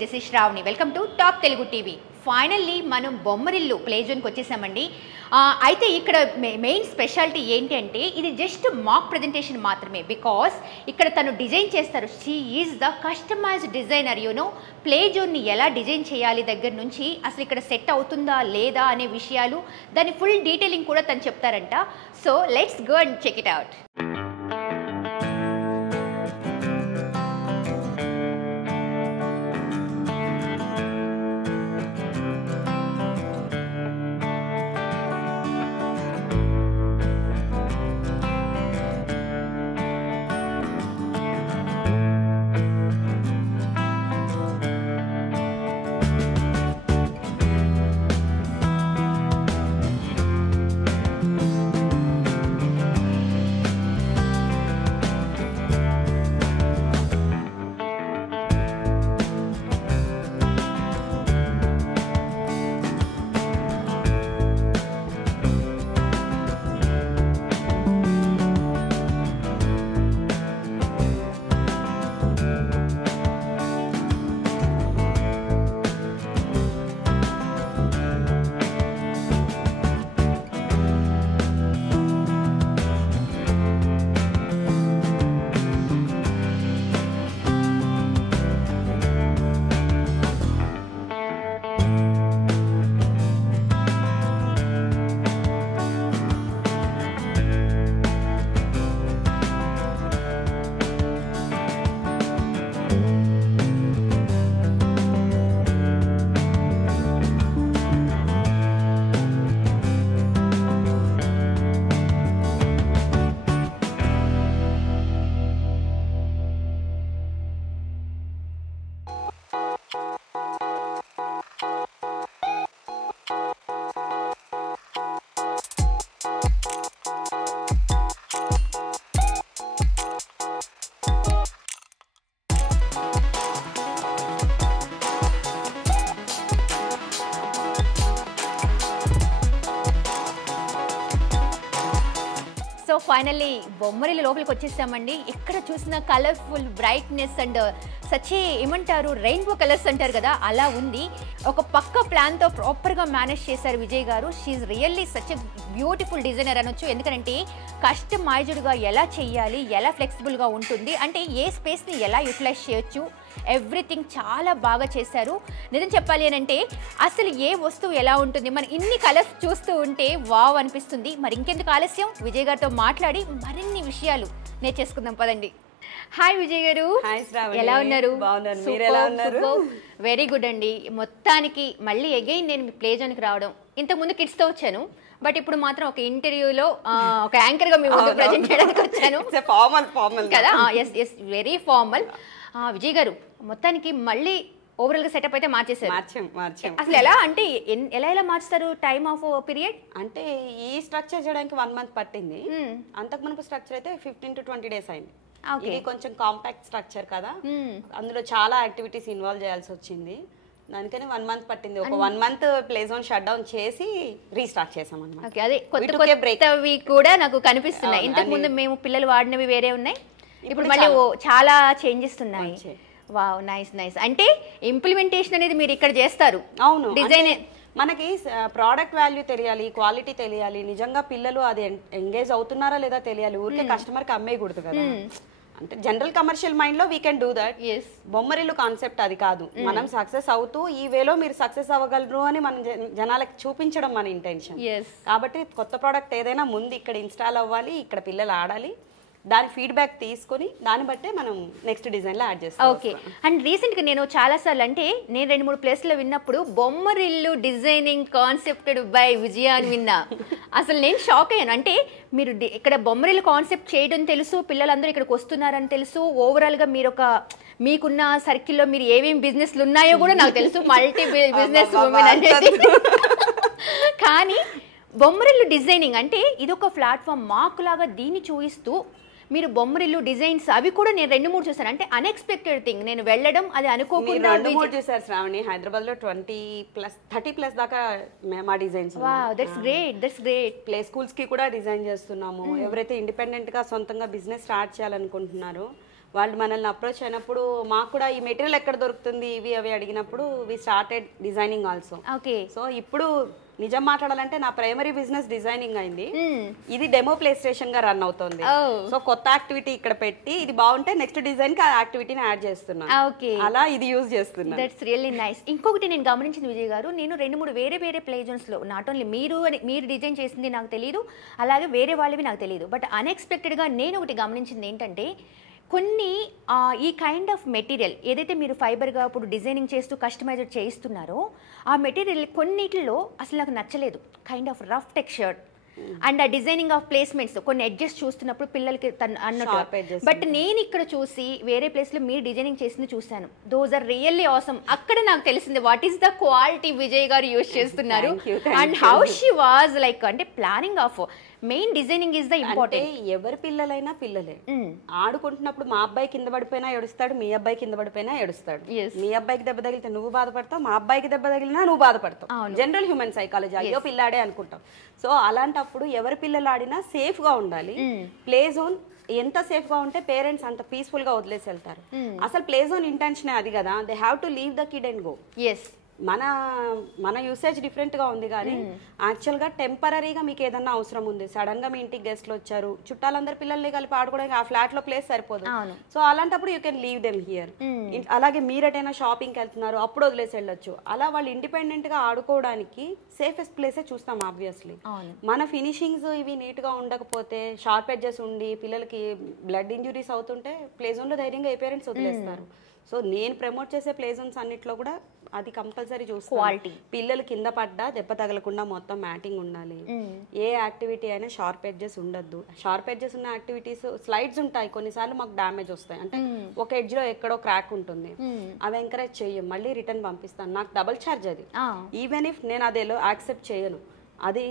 This is Shravani. Welcome to top Telugu TV. Finally మనం Bommarillu play జోన్కి వచ్చేసామండి. అయితే ఇక్కడ మెయిన్ స్పెషాలిటీ ఏంటి అంటే ఇది జస్ట్ మాక్ ప్రజెంటేషన్ మాత్రమే. బికాస్ ఇక్కడ తను డిజైన్ చేస్తారు. She is the customized designer. You know play జోన్ని ఎలా డిజైన్ చేయాలి దగ్గర నుంచి అసలు ఇక్కడ సెట్ అవుతుందా లేదా అనే విషయాలు, దాని ఫుల్ డీటెయిలింగ్ కూడా తను చెప్తారంట. So let's go and check it out. So finally Bommarillu లోపలికి వచ్చేసామండి. ఎక్కడ చూసిన కలర్ఫుల్ బ్రైట్నెస్ అండ్ సచ్ ఏమంటారు రెయిన్బో కలర్స్ అంటారు కదా, అలా ఉంది. ఒక పక్క ప్లాన్తో ప్రాపర్గా మేనేజ్ చేశారు Vijay garu. She really such a beautiful designer అనొచ్చు. ఎందుకంటే కస్టమైజ్డ్గా ఎలా చేయాలి, ఎలా ఫ్లెక్సిబుల్గా ఉంటుంది, అంటే ఏ స్పేస్ని ఎలా యూటిలైజ్ చేయొచ్చు, ఎవ్రీథింగ్ చాలా బాగా చేశారు. నిజం చెప్పాలి అని అంటే అసలు ఏ వస్తువు ఎలా ఉంటుంది, మనం ఇన్ని కలర్స్ చూస్తూ ఉంటే వావ్ అనిపిస్తుంది. మరి ఇంకెందుకు ఆలస్యం, విజయ్ గారితో మాట్లాడి మరిన్ని విషయాలు నేర్చేసుకుందాం పదండి. హాయ్ విజయ్ గారు, ఎలా ఉన్నారు? వెరీ గుడ్ అండి. మొత్తానికి మళ్ళీ అగైన్ నేను ప్లే జోన్కి రావడం. ఇంతకుముందు కిడ్స్తో వచ్చాను, బట్ ఇప్పుడు మాత్రం ఒక ఇంటర్వ్యూలో ఒక యాంకర్గా మీ ముందు ప్రజెంట్ చేయడానికి వచ్చాను కదా. Yes yes, very formal. Vijay garu, మొత్తానికి మళ్ళీ ఓవరాల్ గా సెటప్ అయితే మార్చేసారు. అసలు ఎలా అంటే ఎలా మార్చుతారు? టైమ్ ఆఫ్ పీరియడ్ అంటే ఈ స్ట్రక్చర్ చేయడానికి 1 month పట్టింది. అంతకు మునుపు స్ట్రక్చర్ అయితే 15 to 20 days అయింది. ఇది కొంచెం కాంపాక్ట్ స్ట్రక్చర్ కదా, అందులో చాలా యాక్టివిటీస్ ఇన్వాల్వ్ చేయాల్సి వచ్చింది. దానికని 1 month పట్టింది. ఒక 1 month play zone shut down చేసి రీస్టార్ట్ చేసాం అన్నమాట. అదే కొత్తవి కూడా నాకు కనిపిస్తున్నాయి. ఇంతకు ముందు మేము పిల్లలు వాడినవి వేరే ఉన్నాయి, ఇప్పుడు మళ్ళీ చాలా చేంజెస్ ఉన్నాయి. Wow, nice nice. అంటే ఇంప్లిమెంటేషన్ అనేది మీరు ఇక్కడ చేస్తారు. అవును, డిజైన్ మనకి ప్రోడక్ట్ వాల్యూ తెలియాలి, క్వాలిటీ తెలియాలి, నిజంగా పిల్లలు అది ఎంగేజ్ అవుతున్నారా లేదా తెలియాలి. ఊరికే కస్టమర్ కి అమ్మేయకూడదు కదా. అంటే జనరల్ కమర్షియల్ మైండ్ లో we can do that. Bommarillu concept అది కాదు. మనం సక్సెస్ అవుతూ ఈ వేలో మీరు సక్సెస్ అవ్వగలరు అని మనం జనాలకు చూపించడం మన ఇంటెన్షన్. కాబట్టి కొత్త ప్రోడక్ట్ ఏదైనా ముందు ఇక్కడ ఇన్స్టాల్ అవ్వాలి, ఇక్కడ పిల్లలు ఆడాలి, దాని ఫీడ్బ్యాక్ తీసుకొని దాన్ని బట్టే మనం నెక్స్ట్ డిజైన్లో యాడ్ చేస్తాం. ఓకే. అండ్ రీసెంట్గా నేను చాలాసార్లు అంటే నేను 2-3 ప్లేస్లో విన్నప్పుడు బొమ్మరిల్లు డిజైనింగ్ కాన్సెప్టెడ్ బై విజయ అని విన్నా. అసలు నేను షాక్ అయ్యాను. అంటే మీరు ఇక్కడ బొమ్మరిల్లు కాన్సెప్ట్ చేయడం తెలుసు, పిల్లలందరూ ఇక్కడికి వస్తున్నారని తెలుసు, ఓవరాల్గా మీరు ఒక మీకున్న సర్కిల్లో మీరు ఏమేమి బిజినెస్లు ఉన్నాయో కూడా నాకు తెలుసు, మల్టీ బిజినెస్ ఉమెన్ అనేది. కానీ బొమ్మరిల్లు డిజైనింగ్ అంటే ఇది ఒక ప్లాట్ఫామ్ మాకు లాగా దీన్ని చూపిస్తూ మీరు బొమ్మరిల్లు డిజైన్స్ అవి కూడా నేను 2-3 చూసాను. అంటే అన్ఎక్స్పెక్టెడ్ థింగ్, నేను వెళ్ళడం అది అనుకోకుండా 2-3 చూసారు శ్రావణి. హైదరాబాద్ లో 20+30+ దాకా మా designs. That's great, that's great. Play schools కి కూడా డిజైన్ చేస్తున్నాము. ఎవరైతే ఇండిపెండెంట్ గా సొంతంగా బిజినెస్ స్టార్ట్ చేయాలనుకుంటున్నారో వాళ్ళు మనల్ని అప్రోచ్ అయినప్పుడు మాకు కూడా ఈ మెటీరియల్ ఎక్కడ దొరుకుతుంది ఇవి అవి అడిగినప్పుడు we started designing also. Okay. So ఇప్పుడు నిజం మాట్లాడాలంటే నా ప్రైమరీ బిజినెస్ డిజైనింగ్ అయింది, ఇది డెమో ప్లే స్టేషన్ గా రన్ అవుతుంది. సో కొత్త యాక్టివిటీ ఇక్కడ పెట్టి ఇది బాగుంటే నెక్స్ట్ డిజైన్ కి ఆ యాక్టివిటీని యాడ్ చేస్తున్నాను. ఓకే, అలా ఇది యూజ్ చేస్తున్నాను. That's really nice. ఇంకొకటి నేను గమనించింది విజయ్ గారు, నేను 2-3 వేరే ప్లే జోన్స్ లో నాట్ ఓన్లీ మీరు డిజైన్ చేసింది నాకు తెలియదు, అలాగే వేరే వాళ్ళవి నాకు తెలియదు, బట్ అన్ఎక్స్పెక్టెడ్ గా నేను ఒకటి గమనించింది ఏంటంటే కొన్ని ఈ కైండ్ ఆఫ్ మెటీరియల్ ఏదైతే మీరు ఫైబర్గా ఇప్పుడు డిజైనింగ్ చేస్తూ కస్టమైజ్డ్ చేయిస్తున్నారో ఆ మెటీరియల్ కొన్నిటిలో అసలు నాకు నచ్చలేదు. Kind of rough texture and ఆ డిజైనింగ్ ఆఫ్ ప్లేస్మెంట్స్ కొన్ని ఎడ్జెస్ చూస్తున్నప్పుడు పిల్లలకి అన్నట్టు. బట్ నేను ఇక్కడ చూసి వేరే ప్లేస్లో మీరు డిజైనింగ్ చేసింది చూశాను, దోస్ ఆర్ రియల్లీ ఆసమ్. అక్కడ నాకు తెలిసింది what is the quality Vijay garu use చేస్తున్నారు and how she was like, అంటే planning of main designing is the important. ఎవరి పిల్లలైనా పిల్లలే ఆడుకుంటున్నప్పుడు మా అబ్బాయి కింద పడిపోయినా ఏడుస్తాడు, మీ అబ్బాయి కింద పడిపోయినా ఏడుస్తాడు. మీ అబ్బాయికి దెబ్బ తగిలితే నువ్వు బాధపడతావు, మా అబ్బాయికి దెబ్బ తగిలినా నువ్వు బాధపడతావు. జనరల్ హ్యూమన్ సైకాలజీ, అయ్యో పిల్లాడే అనుకుంటాం. సో అలాంటప్పుడు ఎవరి పిల్లలు ఆడినా సేఫ్ గా ఉండాలి. ప్లే జోన్ ఎంత సేఫ్ గా ఉంటే పేరెంట్స్ అంత పీస్ఫుల్ గా వదిలేసి వెళ్తారు. అసలు ప్లే జోన్ ఇంటెన్షన్ అది కదా, they have to leave the kid and go. మన యూసేజ్ డిఫరెంట్ గా ఉంది కానీ యాక్చువల్ గా టెంపరీగా మీకు ఏదన్నా అవసరం ఉంది, సడన్ గా మీ ఇంటికి గెస్ట్లు వచ్చారు, చుట్టాలందరూ పిల్లల్ని కలిపి ఆడుకోవడానికి ఆ ఫ్లాట్ లో ప్లేస్ సరిపోదు. సో అలాంటప్పుడు you can leave them here. అలాగే మీరెటైనా షాపింగ్కి వెళ్తున్నారు అప్పుడు వదిలేసి వెళ్ళొచ్చు. అలా వాళ్ళు ఇండిపెండెంట్ గా ఆడుకోవడానికి సేఫెస్ట్ ప్లేసే చూస్తాం ఆబ్వియస్లీ. మన ఫినిషింగ్స్ ఇవి నీట్ గా ఉండకపోతే, షార్ప్ ఎడ్జెస్ ఉండి పిల్లలకి బ్లడ్ ఇంజురీస్ అవుతుంటే ప్లే జోన్ లో ధైర్యంగా ఏ పేరెంట్స్ వదిలేస్తారు. సో నేను ప్రమోట్ చేసే ప్లే జోన్స్ అన్నిట్లో కూడా అది కంపల్సరీ చూసుకోవాలి. పిల్లలు కింద పడ్డా దెబ్బ తగలకుండా మొత్తం మ్యాటింగ్ ఉండాలి. ఏ యాక్టివిటీ అయినా షార్ప్ ఎడ్జెస్ ఉండద్దు. షార్ప్ ఎడ్జెస్ ఉన్న యాక్టివిటీస్ స్లైడ్స్ ఉంటాయి, కొన్నిసార్లు మాకు డ్యామేజ్ వస్తాయి, అంటే ఒక ఎడ్జ్ లో ఎక్కడో క్రాక్ ఉంటుంది, అవి ఎంకరేజ్ చెయ్యం, మళ్ళీ రిటర్న్ పంపిస్తాను. నాకు డబుల్ ఛార్జ్ అది. ఈవెన్ ఇఫ్ నేను అదేలో యాక్సెప్ట్ చేయను, అది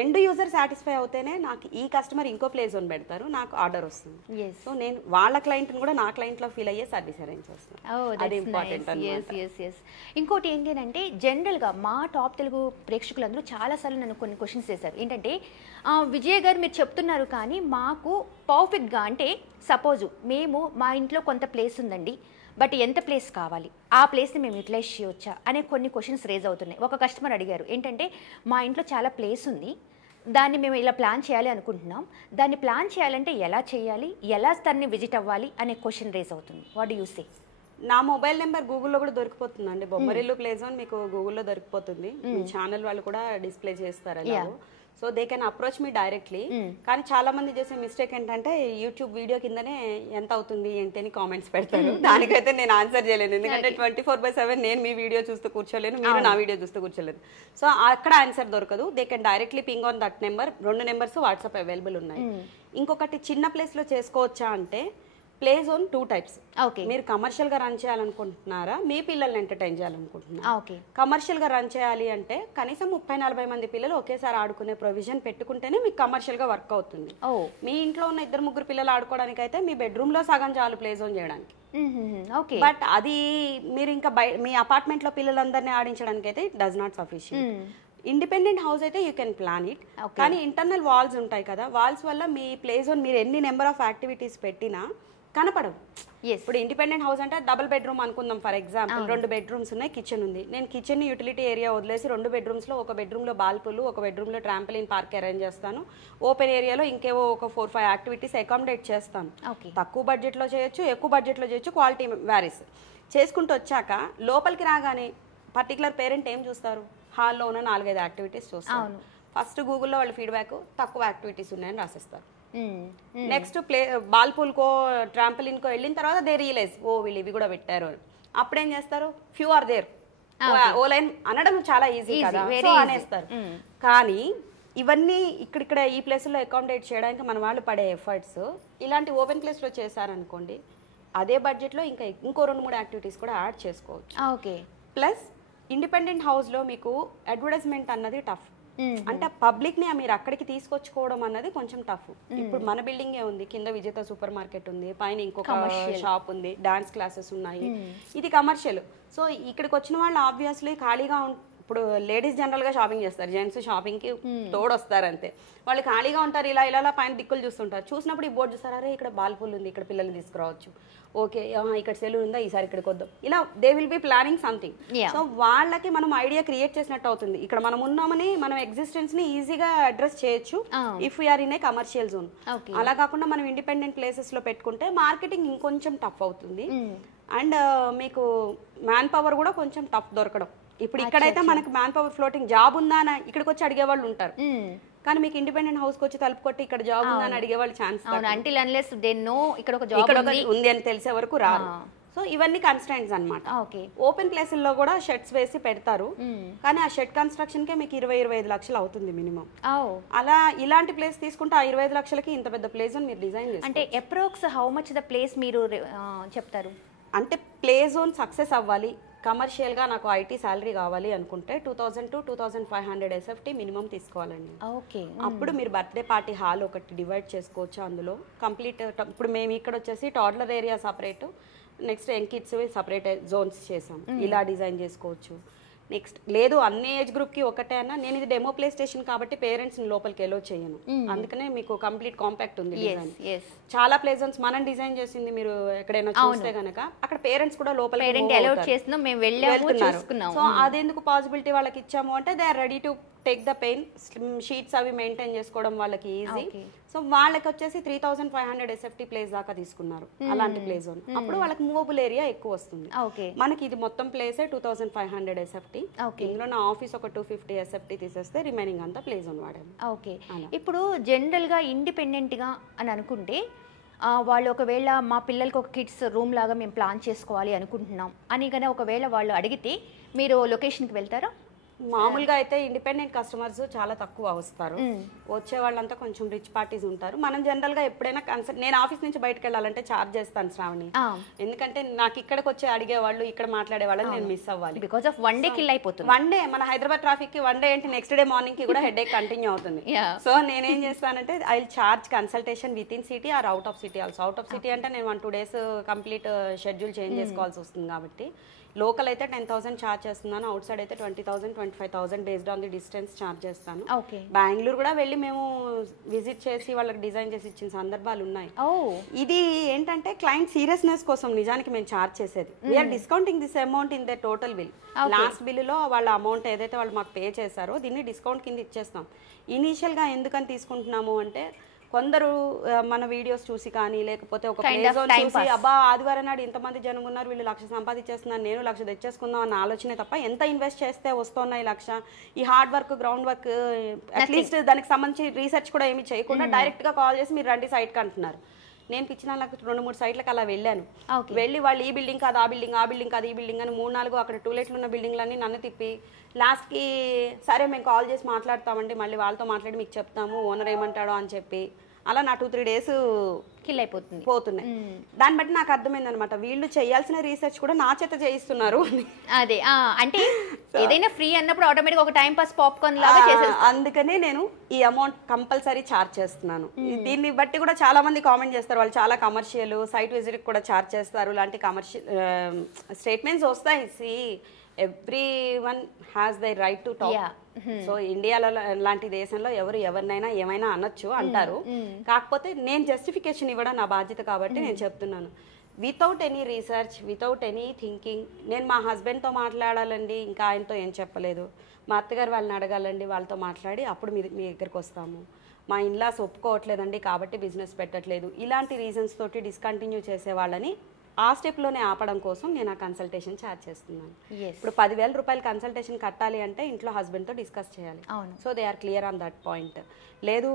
ఎండ్ యూజర్ సాటిస్ఫై అవుతేనే నాకు ఈ కస్టమర్ ఇంకో ప్లే జోన్ పెడతారు, నాకు ఆర్డర్ వస్తుంది. సో నేను వాళ్ళ క్లయింట్ కూడా నా క్లయింట్ లో ఫీల్ అయ్యే సర్వీస్ అరేంజ్ చేస్తాను. అది ఇంపార్టెంట్ అన్నమాట. ఇంకోటి ఏంటి అంటే జనరల్ గా మా టాప్ తెలుగు ప్రేక్షకులందరూ చాలా సార్లు నన్ను కొన్ని క్వశ్చన్స్ చేశారు. ఏంటంటే విజయ్ గారు మీరు చెప్తున్నారు కానీ మాకు పర్ఫెక్ట్ గా, అంటే సపోజ్ మేము మా ఇంట్లో కొంత ప్లేస్ ఉందండి, బట్ ఎంత ప్లేస్ కావాలి, ఆ ప్లేస్ని మేము యూటిలైజ్ చేయవచ్చా అనే కొన్ని క్వశ్చన్స్ రేజ్ అవుతున్నాయి. ఒక కస్టమర్ అడిగారు ఏంటంటే మా ఇంట్లో చాలా ప్లేస్ ఉంది, దాన్ని మేము ఇలా ప్లాన్ చేయాలి అనుకుంటున్నాం, దాన్ని ప్లాన్ చేయాలంటే ఎలా చేయాలి, ఎలా దాన్ని విజిట్ అవ్వాలి అనే క్వశ్చన్ రేజ్ అవుతుంది. What do you say? నా మొబైల్ నెంబర్ గూగుల్లో కూడా దొరికిపోతుందండి, బొమ్మరిల్లు ప్లే జోన్ మీకు గూగుల్లో దొరికిపోతుంది. మీ ఛానల్ వాళ్ళు కూడా డిస్ప్లే చేస్తారు అలా. So they can approach me directly. కానీ చాలా మంది చేసే మిస్టేక్ ఏంటంటే యూట్యూబ్ వీడియో కిందనే ఎంత అవుతుంది ఏంటి అని కామెంట్స్ పెడతారు. దానికైతే నేను ఆన్సర్ చేయలేను, ఎందుకంటే 24/7 నేను మీ వీడియో చూస్తూ కూర్చోలేను, మీరు నా వీడియో చూస్తూ కూర్చోలేదు. సో అక్కడ ఆన్సర్ దొరకదు. They can directly ping on that number. 2 numbers WhatsApp available ఉన్నాయి. ఇంకొకటి చిన్న ప్లేస్ లో చేసుకోవచ్చా అంటే ప్లే జోన్ 2 టైప్స్. మీరు కమర్షియల్ గా రన్ చేయాలనుకుంటున్నారా, మీ పిల్లల్ని ఎంటర్టైన్ చేయాలనుకుంటున్నారా? కమర్షియల్ గా రన్ చేయాలి అంటే కనీసం 30-40 మంది పిల్లలు ఒకేసారి ఆడుకునే ప్రొవిజన్ పెట్టుకుంటేనే మీకు కమర్షియల్ గా వర్క్ అవుతుంది. మీ ఇంట్లో ఉన్న 2-3 పిల్లలు ఆడుకోవడానికి అయితే మీ బెడ్రూమ్ లో సగం చాలు ప్లే జోన్ చేయడానికి. బట్ అది మీరు ఇంకా మీ అపార్ట్మెంట్ లో పిల్లలందరినీ ఆడించడానికి అయితే it does not sufficient. Independent house అయితే యూ కెన్ ప్లాన్ ఇట్. కానీ ఇంటర్నల్ వాల్స్ ఉంటాయి కదా, వాల్స్ వల్ల మీ ప్లే జోన్ మీరు ఎన్ని నెంబర్ ఆఫ్ యాక్టివిటీస్ పెట్టినా కనపడవు. ఇప్పుడు ఇండిపెండెంట్ హౌస్ అంటే డబుల్ బెడ్రూమ్ అనుకుందాం ఫర్ ఎగ్జాంపుల్, 2 బెడ్రూమ్స్ ఉన్నాయి, కిచెన్ ఉంది. నేను కిచెన్ యూటిలిటీ ఏరియా వదిలేసి 2 బెడ్రూమ్స్ లో ఒక బెడ్రూమ్ లో బాల్పులు, ఒక బెడ్రూమ్ లో ట్రాంపలిన్ పార్క్ అరేంజ్ చేస్తాను. ఓపెన్ ఏరియాలో ఇంకేవో ఒక 4-5 యాక్టివిటీస్ అకామిడేట్ చేస్తాను. తక్కువ బడ్జెట్ లో చేయొచ్చు, ఎక్కువ బడ్జెట్ లో చేయొచ్చు, క్వాలిటీ వ్యారీస్. చేసుకుంటూ వచ్చాక లోపలికి రాగానే పర్టికులర్ పేరెంట్ ఏం చూస్తారు, హాల్లో ఉన్న 4-5 యాక్టివిటీస్ చూస్తారు. ఫస్ట్ గూగుల్లో వాళ్ళు ఫీడ్బ్యాక్ తక్కువ యాక్టివిటీస్ ఉన్నాయని రాసిస్తారు. నెక్స్ట్ బాల్ పూల్కో ట్రాంపలిన్కో వెళ్ళిన తర్వాత దే రియలైజ్ ఓ వీళ్ళు ఇవి కూడా పెట్టారు. అప్పుడేం చేస్తారు, few are there, online అనడం చాలా ఈజీ కదా, సో అనేస్తారు. కానీ ఇవన్నీ ఇక్కడ ఈ ప్లేస్లో అకామిడేట్ చేయడానికి మన వాళ్ళు పడే ఎఫర్ట్స్ ఇలాంటి ఓపెన్ ప్లేస్లో చేశారనుకోండి, అదే బడ్జెట్లో ఇంకో 2-3 యాక్టివిటీస్ కూడా యాడ్ చేసుకోవచ్చు. ప్లస్ ఇండిపెండెంట్ హౌస్లో మీకు అడ్వర్టైజ్మెంట్ అన్నది టఫ్. అంటే పబ్లిక్ ని మీరు అక్కడికి తీసుకొచ్చుకోవడం అన్నది కొంచెం టఫ్. ఇప్పుడు మన బిల్డింగ్ ఏ ఉంది, కింద విజేత సూపర్ మార్కెట్ ఉంది, పైన ఇంకొక షాప్ ఉంది, డాన్స్ క్లాసెస్ ఉన్నాయి, ఇది కమర్షియల్. సో ఇక్కడికి వచ్చిన వాళ్ళు ఆబ్వియస్లీ ఖాళీగా ఇప్పుడు లేడీస్ జనరల్ గా షాపింగ్ చేస్తారు, జెంట్స్ షాపింగ్ కి తోడొస్తారు అంతే. వాళ్ళు ఖాళీగా ఉంటారు, ఇలా ఇలా పైన దిక్కులు చూస్తుంటారు. చూసినప్పుడు ఈ బోర్డు చూస్తారు, అరే ఇక్కడ బాల్పూల్ ఉంది, ఇక్కడ పిల్లల్ని తీసుకురావచ్చు, ఓకే ఇక్కడ సెలూన్ ఉందా, ఈసారి ఇక్కడికి వద్దాం, ఇలా they will be planning something. So వాళ్ళకి మనం ఐడియా క్రియేట్ చేసినట్టు అవుతుంది. ఇక్కడ మనం ఉన్నామని మనం ఎగ్జిస్టెన్స్ ని ఈజీగా అడ్రస్ చేయొచ్చు if we are in a commercial zone. అలా కాకుండా మనం ఇండిపెండెంట్ ప్లేసెస్ లో పెట్టుకుంటే మార్కెటింగ్ ఇంకొంచెం టఫ్ అవుతుంది. అండ్ మీకు మ్యాన్ పవర్ కూడా కొంచెం టఫ్ దొరకడం. ఇప్పుడు ఇక్కడైతే మనకి మ్యాన్ పవర్ ఫ్లోటింగ్ జాబ్ ఉందా అని ఇక్కడికి వచ్చి అడిగే వాళ్ళు ఉంటారు, కానీ మీకు ఇండిపెండెంట్ హౌస్ కి వచ్చి తలుపు కొట్టి ఇక్కడ జాబ్ ఉందా అని అడిగే వాళ్ళు ఛాన్స్ ఉంది అని తెలిసే వరకు రారు. సో ఇవన్నీ కన్స్ట్రైంట్స్ అన్నమాట. ఓపెన్ ప్లేసుల్లో కూడా షెడ్స్ వేసి పెడతారు, కానీ ఆ షెడ్ కన్స్ట్రక్షన్ కే మీకు 20-25 లక్షలు అవుతుంది మినిమం. అలా ఇలాంటి ప్లేస్ తీసుకుంటే ఆ 25 లక్షలకి ఇంత పెద్ద ప్లేస్ మీరు డిజైన్ చేస్తారు. అంటే approx how much the place మీరు చెప్తారు? అంటే ప్లే జోన్ సక్సెస్ అవ్వాలి, కమర్షియల్ గా నాకు ఐటీ శాలరీ కావాలి అనుకుంటే 2000 to 2500 SFT మినిమం తీసుకోవాలండి. అప్పుడు మీరు బర్త్డే పార్టీ హాల్ ఒకటి డివైడ్ చేసుకోవచ్చు. అందులో కంప్లీట్ ఇప్పుడు మేము ఇక్కడ వచ్చేసి toddler area separate, next young kids separate zones చేసాం. ఇలా డిజైన్ చేసుకోవచ్చు. నెక్స్ట్ లేదు అన్ని ఏజ్ గ్రూప్ కి ఒకటే అన్న, నేను ఇది డెమో ప్లే స్టేషన్ కాబట్టి పేరెంట్స్ ని లోపలికి ఎలో చేయను, అందుకనే మీకు కంప్లీట్ కాంపాక్ట్ ఉంది డిజైన్. చాలా ప్లే జోన్స్ మనం డిజైన్ చేసింది మీరు ఎక్కడైనా చూస్తే గనక అక్కడ పేరెంట్స్ కూడా లోపలికి వెళ్తున్నారు. సో అదెందుకు పాసిబిలిటీ వాళ్ళకి ఇచ్చాము అంటే they are ready to take the pain. Sheets అవి మెయింటైన్ చేసుకోవడం వాళ్ళకి ఈజీ. సో వాళ్ళకి వచ్చేసి 3500 SFT ప్లేస్ దాకా తీసుకున్నారు అలాంటి ప్లే జోన్. అప్పుడు వాళ్ళకి మూవబుల్ ఏరియా ఎక్కువ వస్తుంది. మనకి ఇది మొత్తం ప్లేసే 2500 SFT. ఇందులో నా ఆఫీస్ ఒక 250 SFT తీసేస్తే రిమైనింగ్ అంతా ప్లే జోన్ వాడాము. ఓకే, ఇప్పుడు జనరల్ గా ఇండిపెండెంట్ గా అని అనుకుంటే వాళ్ళు ఒకవేళ మా పిల్లలకి ఒక కిడ్స్ రూమ్ లాగా మేము ప్లాన్ చేసుకోవాలి అనుకుంటున్నాం అని కానీ ఒకవేళ వాళ్ళు అడిగితే మీరు లొకేషన్కి వెళ్తారా? మామూలుగా అయితే ఇండిపెండెంట్ కస్టమర్స్ చాలా తక్కువ వస్తారు, వచ్చే వాళ్ళంతా కొంచెం రిచ్ పార్టీస్ ఉంటారు. మనం జనరల్ గా ఎప్పుడైనా నేను ఆఫీస్ నుంచి బయటకు వెళ్ళాలంటే ఛార్జ్ చేస్తాను శ్రావణి, ఎందుకంటే నాకు ఇక్కడికి వచ్చి అడిగే వాళ్ళు ఇక్కడ మాట్లాడే వాళ్ళని నేను మిస్ అవ్వాలి. Because of one day kill అయిపోతుంది. వన్ డే మన హైదరాబాద్ ట్రాఫిక్ కి వన్ డే ఏంటి, నెక్స్ట్ డే మార్నింగ్ కి కూడా హెడ్ ఏక్ కంటిన్యూ అవుతుంది. సో నేనేం చేస్తానంటే I will charge consultation with in city or out of city also. Out of city అంటే నేను 1-2 days కంప్లీట్ షెడ్యూల్ చేంజ్ చేసుకోవాల్సి వస్తుంది కాబట్టి లోకల్ అయితే 10,000 ఛార్జ్ చేస్తున్నాను, అవుట్ సైడ్ అయితే 20,000 25,000 based on the distance charge చేస్తాను. బెంగళూరు కూడా వెళ్ళి మేము విజిట్ చేసి వాళ్ళకి డిజైన్ చేసి ఇచ్చిన సందర్భాలు ఉన్నాయి. ఇది ఏంటంటే క్లయింట్ సీరియస్నెస్ కోసం నిజానికి మేము ఛార్జ్ చేసేది. We are discounting this amount in the total bill. Last బిల్లులో వాళ్ళ అమౌంట్ ఏదైతే వాళ్ళు మాకు పే చేశారో దీన్ని డిస్కౌంట్ కింద ఇచ్చేస్తాం. ఇనిషియల్ గా ఎందుకని తీసుకుంటున్నాము అంటే కొందరు మన వీడియోస్ చూసి కానీ లేకపోతే ఒక ప్లే జోన్ చూసి అబ్బా ఆదివారం నాడు ఇంతమంది జనం ఉన్నారు, వీళ్ళు 1,00,000 సంపాదించేస్తున్నారు, నేను 1,00,000 తెచ్చేసుకుందాం అన్న ఆలోచనే తప్ప ఎంత ఇన్వెస్ట్ చేస్తే వస్తున్నాయి 1,00,000, ఈ hard work ground work at least దానికి సంబంధించి రీసెర్చ్ కూడా ఏమి చేయకుండా డైరెక్ట్ గా కాల్ చేసి మీరు రండి సైట్ కి అంటున్నారు. నేను పిచ్చిన 2-3 సైట్లకు అలా వెళ్ళాను. వెళ్ళి వాళ్ళు ఈ బిల్డింగ్ కాదు ఆ బిల్డింగ్, ఆ బిల్డింగ్ కాదు ఈ బిల్డింగ్ అని 3-4 అక్కడ టూలెట్లు ఉన్న బిల్డింగ్లన్నీ నన్ను తిప్పి లాస్ట్కి సరే మేము కాల్ చేసి మాట్లాడతామండి, మళ్ళీ వాళ్ళతో మాట్లాడి మీకు చెప్తాము ఓనర్ ఏమంటాడో అని చెప్పి అలా నా 2-3 days కిల్ పోతున్నాయి. దాన్ని బట్టి నాకు అర్థమైంది అనమాట వీళ్ళు చేయాల్సిన రీసెర్చ్ కూడా నా చేత చేయిస్తున్నారు అని. అదే అంటే ఏదైనా ఫ్రీ అన్నప్పుడు ఆటోమేటిక్ ఒక టైం పాస్ పాప్కార్న్ లాగా చేసేస్తాను. అందుకనే నేను ఈ అమౌంట్ కంపల్సరీ ఛార్జ్ చేస్తున్నాను. దీన్ని బట్టి కూడా చాలా మంది కామెంట్ చేస్తారు, వాళ్ళు చాలా కమర్షియల్ సైట్ విజిట్ కూడా ఛార్జ్ చేస్తారు, ఇలాంటి కమర్షియల్ స్టేట్మెంట్స్ వస్తాయి. See everyone has the right to talk. So ఇండియాలో లాంటి దేశంలో ఎవరు ఎవరినైనా ఏమైనా అనొచ్చు అంటారు, కాకపోతే నేను జస్టిఫికేషన్ ఇవ్వడం నా బాధ్యత కాబట్టి నేను చెప్తున్నాను. Without any research, without any thinking నేను మా హస్బెండ్తో మాట్లాడాలండి, ఇంకా ఆయనతో ఏం చెప్పలేదు, మా అత్తగారు వాళ్ళని అడగాలండి, వాళ్ళతో మాట్లాడి అప్పుడు మీ దగ్గరికి వస్తాము, మా ఇన్లాస్ ఒప్పుకోవట్లేదండి కాబట్టి బిజినెస్ పెట్టట్లేదు, ఇలాంటి రీజన్స్ తోటి డిస్కంటిన్యూ చేసే వాళ్ళని ఆ స్టెప్లోనే ఆపడం కోసం నేను ఆ కన్సల్టేషన్ ఛార్జ్ చేస్తున్నాను. ఇప్పుడు 10,000 రూపాయలు కన్సల్టేషన్ కట్టాలి అంటే ఇంట్లో హస్బెండ్తో డిస్కస్ చేయాలి. So they are clear on that point. లేదు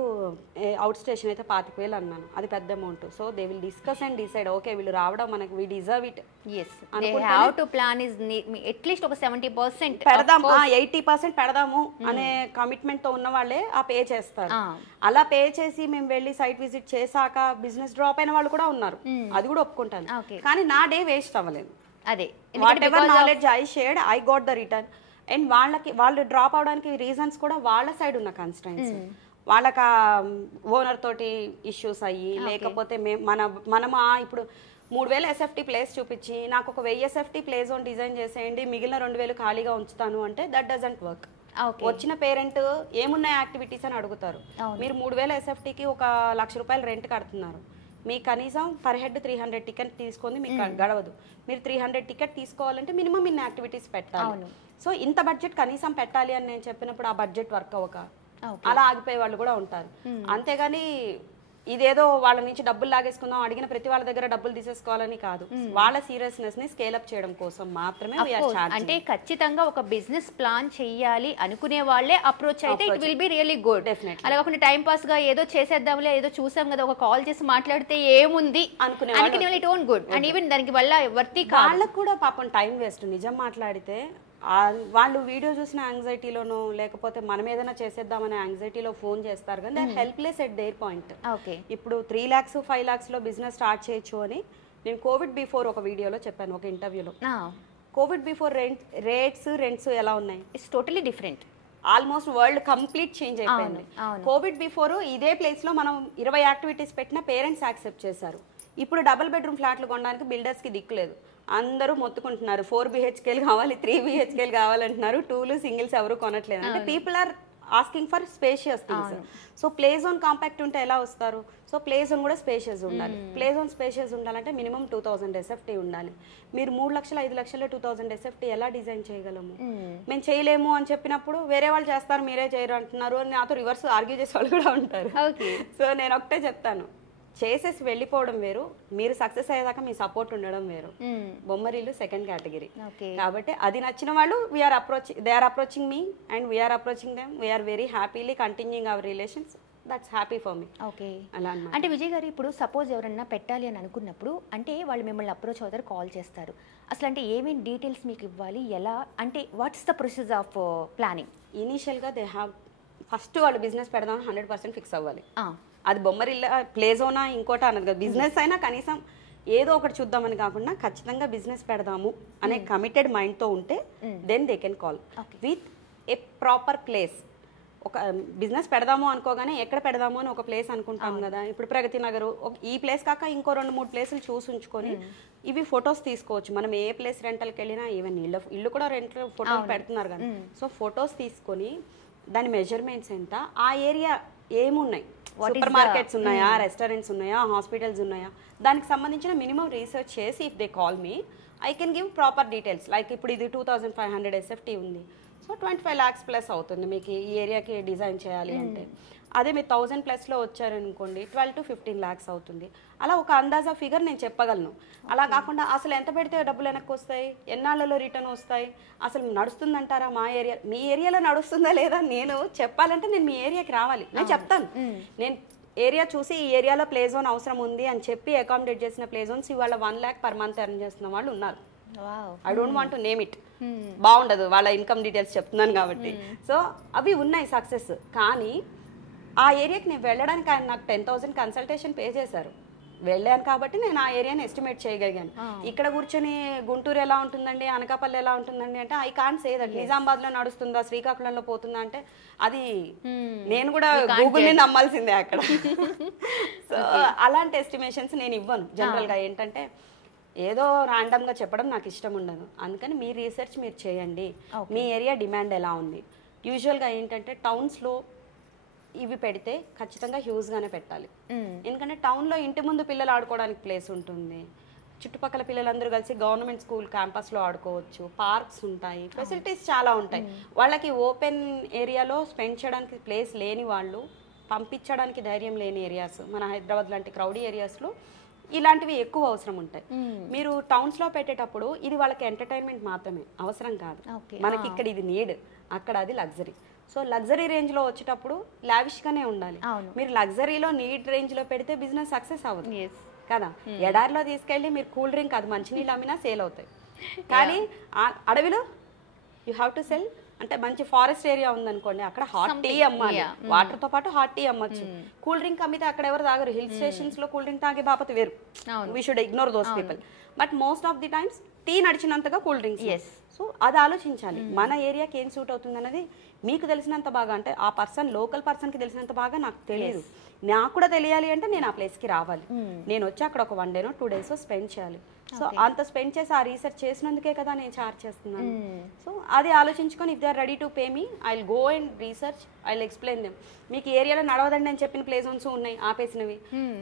అవుట్ స్టేషన్ అయితే 25,000 అన్నాను, అది పెద్ద amount. So they will discuss and decide okay వీళ్ళు రావడం మనకి వీ డిజర్వ్ ఇట్. అట్లీస్ట్ ఒక 70% పెడదాము, 80% పెడదాము అనే కమిట్మెంట్ తో ఉన్న వాళ్ళే ఆ పే చేస్తారు. అలా పే చేసి మేము వెళ్ళి సైట్ విజిట్ చేశాక బిజినెస్ డ్రాప్ అయిన వాళ్ళు కూడా ఉన్నారు, అది కూడా ఒప్పుకుంటాను. కానీ నా డే వేస్ట్ అవ్వలేదు. అదే what ever knowledge I shared I got the return. And వాళ్ళు డ్రాప్ అవడానికి రీజన్స్ కూడా వాళ్ళ సైడ్ ఉన్న కన్స్ట్రైన్స్, వాళ్ళకి ఓనర్ తోటి ఇష్యూస్ అయ్యి లేకపోతే మనం ఇప్పుడు 3000 ఎస్ఎఫ్టీ ప్లేస్ చూపించి నాకు ఒక 1000 ఎస్ఎఫ్టీ ప్లే జోన్ డిజైన్ చేసేయండి, మిగిలిన 2000 ఖాళీగా ఉంచుతాను అంటే దట్ డజంట్ వర్క్. వచ్చిన పేరెంట్ ఏమున్నాయి యాక్టివిటీస్ అని అడుగుతారు. మీరు 3000 ఎస్ఎఫ్టీకి ఒక ₹1,00,000 రెంట్ కడుతున్నారు, మీకు కనీసం పర్ హెడ్ 300 టికెట్ తీసుకొని మీకు గడవదు. మీరు 300 టికెట్ తీసుకోవాలంటే మినిమం ఇన్ని యాక్టివిటీస్ పెట్టాలి. సో ఇంత బడ్జెట్ కనీసం పెట్టాలి అని నేను చెప్పినప్పుడు ఆ బడ్జెట్ వర్క్ అవ్వక అలా ఆగిపోయే వాళ్ళు కూడా ఉంటారు. అంతేగాని ఇదేదో వాళ్ళ నుంచి డబ్బులు లాగేసుకుందాం, అడిగిన ప్రతి వాళ్ళ దగ్గర డబ్బులు తీసేసుకోవాలని కాదు, వాళ్ళ సీరియస్నెస్ ని స్కేల్ అప్ చేయడం కోసం మాత్రమే. అంటే ఖచ్చితంగా ఒక బిజినెస్ ప్లాన్ చెయ్యాలి అనుకునే వాళ్ళే అప్రోచ్ అయితే it will be really good. అలా కాకుండా టైం పాస్ గా ఏదో చేసేద్దాంలే, ఏదో చూసాం కదా, ఒక కాల్ చేసి మాట్లాడితే ఏముంది అనుకునే వాళ్ళు it won't good. And even దానికి వల్ల వర్తి వాళ్ళకు కూడా పాపం టైం వేస్ట్. నిజం మాట్లాడితే వాళ్ళు వీడియో చూసిన యాంగ్జైటీలోనో లేకపోతే మనం ఏదైనా చేసేద్దామనే యాంగ్జైటీలో ఫోన్ చేస్తారు, కానీ they helpless at their point. ఇప్పుడు 3 lakhs 5 lakhs లో బిజినెస్ స్టార్ట్ చేయొచ్చు అని నేను కోవిడ్ బిఫోర్ ఒక వీడియోలో చెప్పాను, ఒక ఇంటర్వ్యూలో. కోవిడ్ బిఫోర్ రెంట్స్ ఎలా ఉన్నాయి? It's totally different. Almost world complete change అయిపోయింది. కోవిడ్ బిఫోర్ ఇదే ప్లేస్ లో మనం 20 యాక్టివిటీస్ పెట్టినా పేరెంట్స్ యాక్సెప్ట్ చేశారు. ఇప్పుడు డబుల్ బెడ్రూమ్ ఫ్లాట్లు కొనడానికి బిల్డర్స్ కి దిక్కు లేదు, అందరూ మొత్తుకుంటున్నారు 4 BHKలు కావాలి, 3 BHKలు కావాలంటున్నారు, 2లు సింగిల్స్ ఎవరు కొనట్లేదు. అంటే people are asking for spacious things. So play zone compact ఉంటే ఎలా వస్తారు? సో ప్లే జోన్ కూడా స్పేషియస్ ఉండాలి. ప్లే జోన్ స్పేషియస్ ఉండాలంటే మినిమం 2000 ఎస్ఎఫ్టీ ఉండాలి. మీరు 3 లక్షలు 5 లక్షలు 2000 ఎస్ఎఫ్టీ ఎలా డిజైన్ చేయగలము? మేము చేయలేము అని చెప్పినప్పుడు వేరే వాళ్ళు చేస్తారు మీరే చేయరు అంటున్నారు అని నాతో రివర్స్ ఆర్గ్యూ చేసే వాళ్ళు కూడా ఉంటారు. సో నేను ఒకటే చెప్తాను, చేసేసి వెళ్ళిపోవడం వేరు, మీరు సక్సెస్ అయ్యేదాకా మీ సపోర్ట్ ఉండడం వేరు. Bommarillu second category. కాబట్టి అది నచ్చిన వాళ్ళు they are approaching me and we are approaching them. We are very happily continuing our relations. That's happy for me. Okay, అలా అంటే విజయ్ గారు ఇప్పుడు సపోజ్ ఎవరన్నా పెట్టాలి అని అనుకున్నప్పుడు అంటే వాళ్ళు మిమ్మల్ని అప్రోచ్ అవుతారు, కాల్ చేస్తారు. అసలు అంటే ఏమేమి డీటెయిల్స్ మీకు ఇవ్వాలి, ఎలా అంటే what's the process of planning? ఇనీషియల్గా దే హ్యావ్ ఫస్ట్ వాళ్ళు బిజినెస్ పెడదాం 100% ఫిక్స్ అవ్వాలి. అది బొమ్మరిల్లా ప్లే జోనా ఇంకోటి అన్నది కదా, బిజినెస్ అయినా కనీసం ఏదో ఒకటి చూద్దామని కాకుండా ఖచ్చితంగా బిజినెస్ పెడదాము అనే కమిటెడ్ మైండ్తో ఉంటే then they can call with a proper place. ఒక బిజినెస్ పెడదాము అనుకోగానే ఎక్కడ పెడదాము అని ఒక ప్లేస్ అనుకుంటాం కదా. ఇప్పుడు ప్రగతి నగర్ ఈ ప్లేస్ కాక ఇంకో 2-3 ప్లేసులు చూసి ఉంచుకొని ఇవి ఫొటోస్ తీసుకోవచ్చు. మనం ఏ ప్లేస్ రెంటల్కి వెళ్ళినా ఈవెన్ ఇల్లు కూడా రెంట్ ఫోటోలు పెడుతున్నారు కదా. సో ఫొటోస్ తీసుకొని దాని మెజర్మెంట్స్ ఎంత, ఆ ఏరియా ఏమున్నాయి, సూపర్ మార్కెట్స్ ఉన్నాయా, రెస్టారెంట్స్ ఉన్నాయా, హాస్పిటల్స్ ఉన్నాయా, దానికి సంబంధించిన మినిమం రీసెర్చ్ చేసి if they call me I can give proper details. Like ఇప్పుడు ఇది 2500 ఎస్ఎఫ్టీ ఉంది, సో 25 lakhs ప్లస్ అవుతుంది మీకు ఈ ఏరియాకి డిజైన్ చేయాలి అంటే. అదే మీరు 1000+ వచ్చారనుకోండి 12 to 15 lakhs అవుతుంది. అలా ఒక అందాజా ఫిగర్ నేను చెప్పగలను. అలా కాకుండా అసలు ఎంత పెడితే డబ్బులు వెనక్కి వస్తాయి, ఎన్నాళ్ళలో రిటర్న్ వస్తాయి, అసలు నడుస్తుందంటారా మా ఏరియా, మీ ఏరియాలో నడుస్తుందా లేదా నేను చెప్పాలంటే నేను మీ ఏరియాకి రావాలి, నేను చెప్తాను. నేను ఏరియా చూసి ఈ ఏరియాలో ప్లే జోన్ అవసరం ఉంది అని చెప్పి అకామిడేట్ చేసిన ప్లే జోన్స్ ఇవాళ 1 lakh per month ఎర్న్ చేస్తున్న వాళ్ళు ఉన్నారు. I don't want to name it, బాగుండదు వాళ్ళ ఇన్కమ్ డీటెయిల్స్ చెప్తున్నాను కాబట్టి. సో అవి ఉన్నాయి సక్సెస్. కానీ ఆ ఏరియాకి నేను వెళ్ళడానికి ఆయన నాకు 10,000 కన్సల్టేషన్ పే చేశారు. వెళ్ళాను కాబట్టి నేను ఆ ఏరియాని ఎస్టిమేట్ చేయగలిగాను. ఇక్కడ కూర్చొని గుంటూరు ఎలా ఉంటుందండి, అనకాపల్లి ఎలా ఉంటుందండి అంటే ఐ కాంట్ సే దట్. నిజామాబాద్లో నడుస్తుందా, శ్రీకాకుళంలో పోతుందా అంటే అది నేను కూడా గూగుల్ని నమ్మాల్సిందే అక్కడ. సో అలాంటి ఎస్టిమేషన్స్ నేను ఇవ్వను జనరల్గా. ఏంటంటే ఏదో ర్యాండమ్గా చెప్పడం నాకు ఇష్టం ఉండదు. అందుకని మీ రీసెర్చ్ మీరు చేయండి, మీ ఏరియా డిమాండ్ ఎలా ఉంది. యూజువల్గా ఏంటంటే టౌన్స్లో ఇవి పెడితే ఖచ్చితంగా హ్యూజ్గానే పెట్టాలి. ఎందుకంటే టౌన్లో ఇంటి ముందు పిల్లలు ఆడుకోవడానికి ప్లేస్ ఉంటుంది, చుట్టుపక్కల పిల్లలందరూ కలిసి గవర్నమెంట్ స్కూల్ క్యాంపస్లో ఆడుకోవచ్చు, పార్క్స్ ఉంటాయి, ఫెసిలిటీస్ చాలా ఉంటాయి. వాళ్ళకి ఓపెన్ ఏరియాలో స్పెండ్ చేయడానికి ప్లేస్ లేని వాళ్ళు, పంపించడానికి ధైర్యం లేని ఏరియాస్, మన హైదరాబాద్ లాంటి క్రౌడీ ఏరియాస్లో ఇలాంటివి ఎక్కువ అవసరం ఉంటాయి. మీరు టౌన్స్లో పెట్టేటప్పుడు ఇది వాళ్ళకి ఎంటర్టైన్మెంట్ మాత్రమే, అవసరం కాదు. మనకి ఇక్కడ ఇది నీడ్, అక్కడ అది లగ్జరీ. సో లగ్జరీ రేంజ్లో వచ్చేటప్పుడు లావిష్గానే ఉండాలి. మీరు లగ్జరీలో నీడ్ రేంజ్లో పెడితే బిజినెస్ సక్సెస్ అవ్వదు కదా. ఎడారిలో తీసుకెళ్ళి మీరు కూల్ డ్రింక్ అది మంచినీళ్ళు అమ్మినా సేల్ అవుతాయి. కానీ అడవిలో యూ హ్యావ్ టు సెల్. అంటే మంచి ఫారెస్ట్ ఏరియా ఉందనుకోండి, అక్కడ హాట్ టీ అమ్మాలి, వాటర్ తో పాటు హాట్ టీ అమ్మచ్చు. కూల్ డ్రింక్ అమ్మితే అక్కడ ఎవరు తాగరు. హిల్ స్టేషన్స్ లో కూల్ డ్రింక్ తాగే బాపతి వేరు, we should ignore those people. But most of the times tea నడిచినంతగా కూల్ డ్రింక్స్. సో అది ఆలోచించాలి, మన ఏరియాకి ఏం సూట్ అవుతుంది అన్నది మీకు తెలిసినంత బాగా, అంటే ఆ పర్సన్ లోకల్ పర్సన్కి తెలిసినంత బాగా నాకు తెలియదు. నాకు కూడా తెలియాలి అంటే నేను ఆ ప్లేస్కి రావాలి, నేను వచ్చి అక్కడ ఒక 1 డేనో 2 డేస్ స్పెండ్ చేయాలి. సో అంత స్పెండ్ చేసి ఆ రీసెర్చ్ చేసినందుకే కదా నేను చార్జ్ చేస్తున్నాను. సో అది ఆలోచించుకొని if they are ready to pay me, I will go and research, I will explain them. మీకు ఏరియాలో నడవదండి అని చెప్పిన ప్లే జోన్స్ ఉన్నాయి ఆపేసినవి,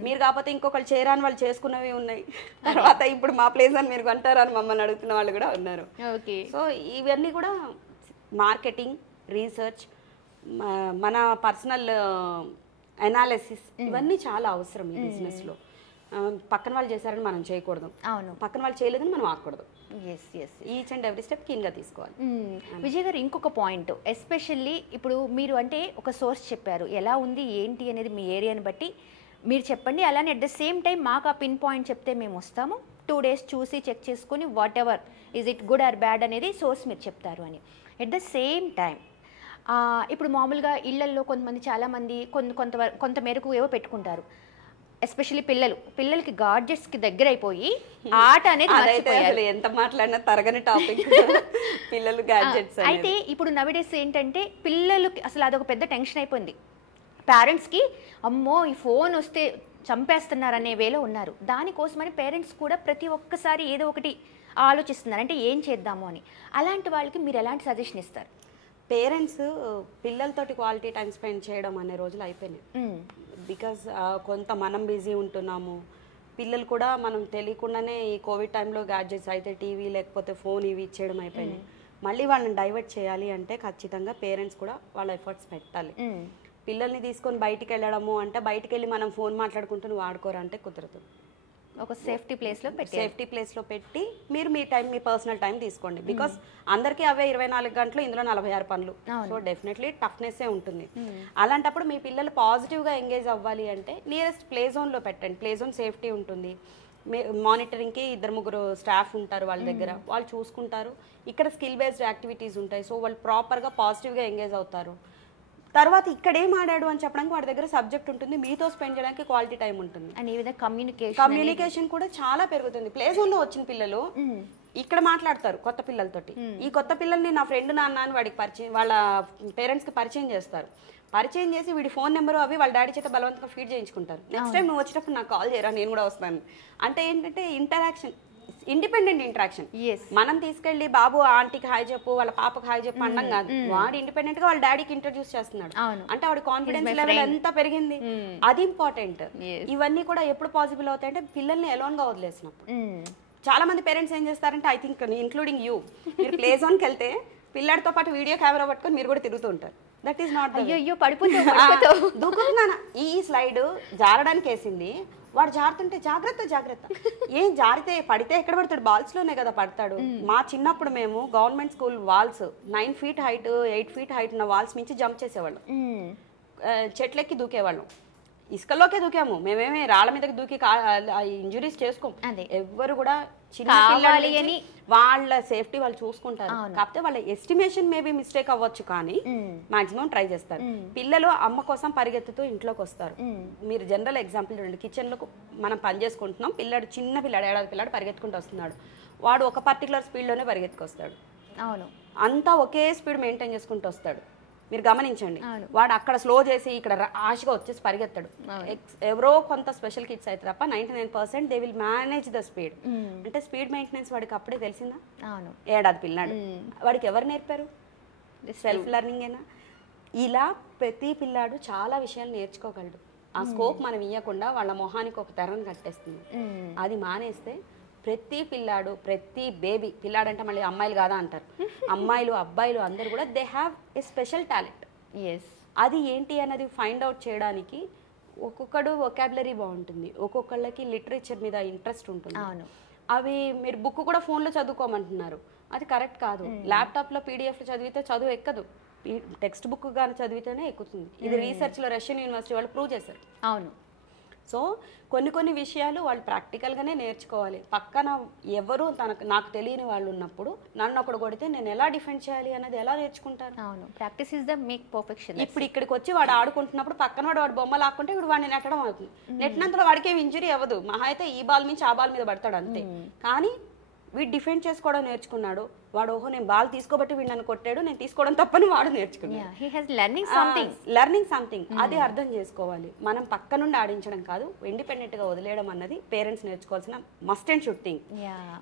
మీరు కాకపోతే ఇంకొకళ్ళు చేరాని వాళ్ళు చేసుకున్నవి ఉన్నాయి, తర్వాత ఇప్పుడు మా ప్లేస్ అని మీరు అంటారని మమ్మల్ని అడుగుతున్న వాళ్ళు కూడా ఉన్నారు. సో ఇవన్నీ కూడా మార్కెటింగ్, రీసెర్చ్, మన పర్సనల్ అనాలిసిస్ ఇవన్నీ చాలా అవసరం ఈ బిజినెస్లో. పక్కన వాళ్ళు చేశారని మనం చేయకూడదు, పక్కన వాళ్ళు చేయలేదని మనం ఆగకూడదు. ఈచ్ అండ్ ఎవ్రీ స్టెప్ క్లీన్గా తీసుకోవాలి. విజయ్ గారు ఇంకొక పాయింట్, ఎస్పెషల్లీ ఇప్పుడు మీరు అంటే ఒక సోర్స్ చెప్పారు, ఎలా ఉంది ఏంటి అనేది మీ ఏరియాని బట్టి మీరు చెప్పండి, అలానే అట్ ద సేమ్ టైం మాకు ఆ పిన్ పాయింట్ చెప్తే మేము వస్తాము, 2 days చూసి చెక్ చేసుకుని what ever is it good or bad అనేది సోర్స్ మీరు చెప్తారు అని. ఎట్ ద సేమ్ టైం ఇప్పుడు మామూలుగా ఇళ్లల్లో కొంతమంది చాలామంది కొంత మేరకు ఏవో పెట్టుకుంటారు, ఎస్పెషల్లీ పిల్లలకి గాడ్జెట్స్కి దగ్గర అయిపోయి ఆట అనేది ఎంత మాట్లాడినా తరగని టాపిక్ పిల్లలు గాడ్జెట్స్. అయితే ఇప్పుడు నవడేస్ ఏంటంటే పిల్లలకి అసలు అదొక పెద్ద టెన్షన్ అయిపోయింది, పేరెంట్స్కి అమ్మో ఈ ఫోన్ వస్తే చంపేస్తున్నారనే వేలో ఉన్నారు. దానికోసమని పేరెంట్స్ కూడా ప్రతి ఒక్కసారి ఏదో ఒకటి ఆలోచిస్తున్నారు, అంటే ఏం చేద్దాము అని. అలాంటి వాళ్ళకి మీరు ఎలాంటి సజెషన్ ఇస్తారు? పేరెంట్స్ పిల్లలతోటి క్వాలిటీ టైం స్పెండ్ చేయడం అనే రోజులు అయిపోయినాయి. బికాజ్ కొంత మనం బిజీ ఉంటున్నాము, పిల్లలు కూడా మనం తెలియకుండానే ఈ కోవిడ్ టైంలో గ్యాడ్జెట్స్ అయితే టీవీ లేకపోతే ఫోన్ ఇవి ఇచ్చేయడం అయిపోయినాయి. మళ్ళీ వాళ్ళని డైవర్ట్ చేయాలి అంటే ఖచ్చితంగా పేరెంట్స్ కూడా వాళ్ళ ఎఫర్ట్స్ పెట్టాలి. పిల్లల్ని తీసుకొని బయటికి వెళ్ళడము అంటే బయటికి వెళ్ళి మనం ఫోన్ మాట్లాడుకుంటూ నువ్వు ఆడుకోరంటే కుదరదు. ఒక సేఫ్టీ ప్లేస్లో పెట్టి మీరు మీ టైం, మీ పర్సనల్ టైం తీసుకోండి. బికాస్ అందరికీ అవే 24 గంటలు, ఇందులో 46 పనులు. సో డెఫినెట్లీ టఫ్నెస్సే ఉంటుంది. అలాంటప్పుడు మీ పిల్లలు పాజిటివ్గా ఎంగేజ్ అవ్వాలి అంటే నియరెస్ట్ ప్లే జోన్లో పెట్టండి. ప్లే జోన్ సేఫ్టీ ఉంటుంది, మానిటరింగ్కి 2-3 స్టాఫ్ ఉంటారు వాళ్ళ దగ్గర, వాళ్ళు చూసుకుంటారు. ఇక్కడ స్కిల్ బేస్డ్ యాక్టివిటీస్ ఉంటాయి, సో వాళ్ళు ప్రాపర్గా పాజిటివ్గా ఎంగేజ్ అవుతారు. తర్వాత ఇక్కడ ఏం ఆడాడు అని చెప్పడానికి వాడి దగ్గర సబ్జెక్ట్ ఉంటుంది, మీతో స్పెండ్ చేయడానికి క్వాలిటీ టైం ఉంటుంది. కమ్యూనికేషన్ కూడా చాలా పెరుగుతుంది. ప్లే జోన్లో వచ్చిన పిల్లలు ఇక్కడ మాట్లాడతారు కొత్త పిల్లలతోటి. ఈ కొత్త పిల్లల్ని నా ఫ్రెండ్ నాన్న అని వాడికి పరిచయం, వాళ్ళ పేరెంట్స్కి పరిచయం చేస్తారు. పరిచయం చేసి వీడి ఫోన్ నెంబరు అవి వాళ్ళ డాడీ చేత బలవంతంగా ఫీడ్ చేయించుకుంటారు. నెక్స్ట్ టైం నువ్వు వచ్చేటప్పుడు నాకు కాల్ చేయరా, నేను కూడా వస్తాను. అంటే ఏంటంటే ఇంటరాక్షన్, ఇండిపెండెంట్ ఇంటరాక్షన్. మనం తీసుకెళ్లి బాబు ఆంటీకి హాయ్ చెప్పు, వాళ్ళ పాపకి హాయ్ చెప్పు అనడం కాదు, వాడు ఇండిపెండెంట్ గా వాళ్ళ డాడీకి ఇంట్రడ్యూస్ చేస్తున్నాడు అంటే వాడి కాన్ఫిడెన్స్ లెవెల్ ఎంత పెరిగింది, అది ఇంపార్టెంట్. ఇవన్నీ కూడా ఎప్పుడు పాసిబుల్ అవుతాయంటే పిల్లల్ని ఎలోన్ గా వదిలేసినప్పుడు. చాలా మంది పేరెంట్స్ ఏం చేస్తారంటే, ఐ థింక్ ఇంక్లూడింగ్ యూ, మీరు ప్లే జోన్కి వెళ్తే పిల్లడితో పాటు వీడియో కెమెరా పట్టుకొని మీరు కూడా తిరుగుతూ ఉంటారు. దట్ ఈస్ నాట్ దూకుతున్నానా, ఈ స్లైడ్ జారడానికి వేసింది, వాడు జారుతుంటే జాగ్రత్త, ఏం జారితే పడితే ఎక్కడ పడతాడు, బాల్స్లోనే కదా పడతాడు. మా చిన్నప్పుడు మేము government school walls 9 feet height 8 feet height ఉన్న వాల్స్ నుంచి జంప్ చేసేవాళ్ళం, చెట్లెక్కి దూకేవాళ్ళం. ఇసుకలోకే దూకాము మేమేమి రాళ్ళ మీదకి దూకి ఇంజురీస్ చేసుకోం. ఎవ్వరు కూడా చిన్న పిల్లలని వాళ్ళ సేఫ్టీ వాళ్ళు చూసుకుంటారు. కాకపోతే వాళ్ళ ఎస్టిమేషన్ మేబీ మిస్టేక్ అవ్వచ్చు, కానీ మాక్సిమం ట్రై చేస్తారు. పిల్లలు అమ్మ కోసం పరిగెత్తుతూ ఇంట్లోకి వస్తారు. మీరు జనరల్ ఎగ్జాంపుల్ చూడండి, కిచెన్లో మనం పని చేసుకుంటున్నాం, చిన్న పిల్లాడు 7వ పిల్లాడు పరిగెత్తుకుంటూ వస్తున్నాడు, వాడు ఒక పర్టికులర్ స్పీడ్లోనే పరిగెత్తుకొస్తాడు. అవును, అంతా ఒకే స్పీడ్ మెయింటైన్ చేసుకుంటూ వస్తాడు. మీరు గమనించండి, వాడు అక్కడ స్లో చేసి ఇక్కడ ఆశగా వచ్చేసి పరిగెత్తాడు. ఎవరో కొంత స్పెషల్ కిడ్స్ అయితే తప్ప 99% they will manage the speed. అంటే స్పీడ్ మెయింటెనెన్స్ వాడికి అప్పుడే తెలిసిందా? 7వ పిల్లాడు, వాడికి ఎవరు నేర్పారు? సెల్ఫ్ లెర్నింగేనా? ఇలా ప్రతి పిల్లాడు చాలా విషయాలు నేర్చుకోగలడు. ఆ స్కోప్ మనం ఇవ్వకుండా వాళ్ళ మొహానికి ఒక తెరను కట్టేస్తుంది. అది మానేస్తే ప్రతి పిల్లాడు, ప్రతి బేబీ, పిల్లాడంటే మళ్ళీ అమ్మాయిలు కాదా అంటారు, అమ్మాయిలు అబ్బాయిలు అందరూ కూడా they have a special talent. అది ఏంటి అన్నది ఫైండ్ అవుట్ చేయడానికి ఒక్కొక్కడు వొకాబులరీ బాగుంటుంది, ఒక్కొక్కళ్ళకి లిటరేచర్ మీద ఇంట్రెస్ట్ ఉంటుంది. అవి మీరు బుక్ కూడా ఫోన్లో చదువుకోమంటున్నారు, అది కరెక్ట్ కాదు. ల్యాప్టాప్లో పీడిఎఫ్లో చదివితే చదువు ఎక్కదు, టెక్స్ట్ బుక్ కానీ చదివితేనే ఎక్కుతుంది. ఇది రీసెర్చ్లో రష్యన్ యూనివర్సిటీ వాళ్ళు ప్రూవ్ చేశారు. అవును. సో కొన్ని విషయాలు వాళ్ళు ప్రాక్టికల్గానే నేర్చుకోవాలి. పక్కన ఎవరు నాకు తెలియని వాళ్ళు ఉన్నప్పుడు నన్ను ఒకడు కొడితే నేను ఎలా డిఫెండ్ చేయాలి అనేది ఎలా నేర్చుకుంటాను? అవును, practice is the make perfection. ఇప్పుడు ఇక్కడికి వచ్చి వాడు ఆడుకుంటున్నప్పుడు పక్కన వాడు బొమ్మ లాక్కుంటే ఇప్పుడు వాడిని నెట్టడం అవుతుంది. నెట్టినంతలో వాడికి ఏమి ఇంజరీ అవ్వదు, మహా అయితే ఈ బాల్ నుంచి ఆ బాల్ మీద పడతాడు అంతే. కానీ వీడు డిఫెండ్ చేసుకోవడం నేర్చుకున్నాడు, వాడు ఓహో నేను బాల్ తీసుకోబట్టి వీడు నన్ను కొట్టాడు, నేను తీసుకోవడం తప్పని వాడు నేర్చుకున్నాడు. లెర్నింగ్ సంథింగ్ అది అర్థం చేసుకోవాలి. మనం పక్క నుండి ఆడించడం కాదు, ఇండిపెండెంట్ గా వదిలేయడం అన్నది పేరెంట్స్ నేర్చుకోవాల్సిన మస్ట్ అండ్ షుడ్ థింగ్.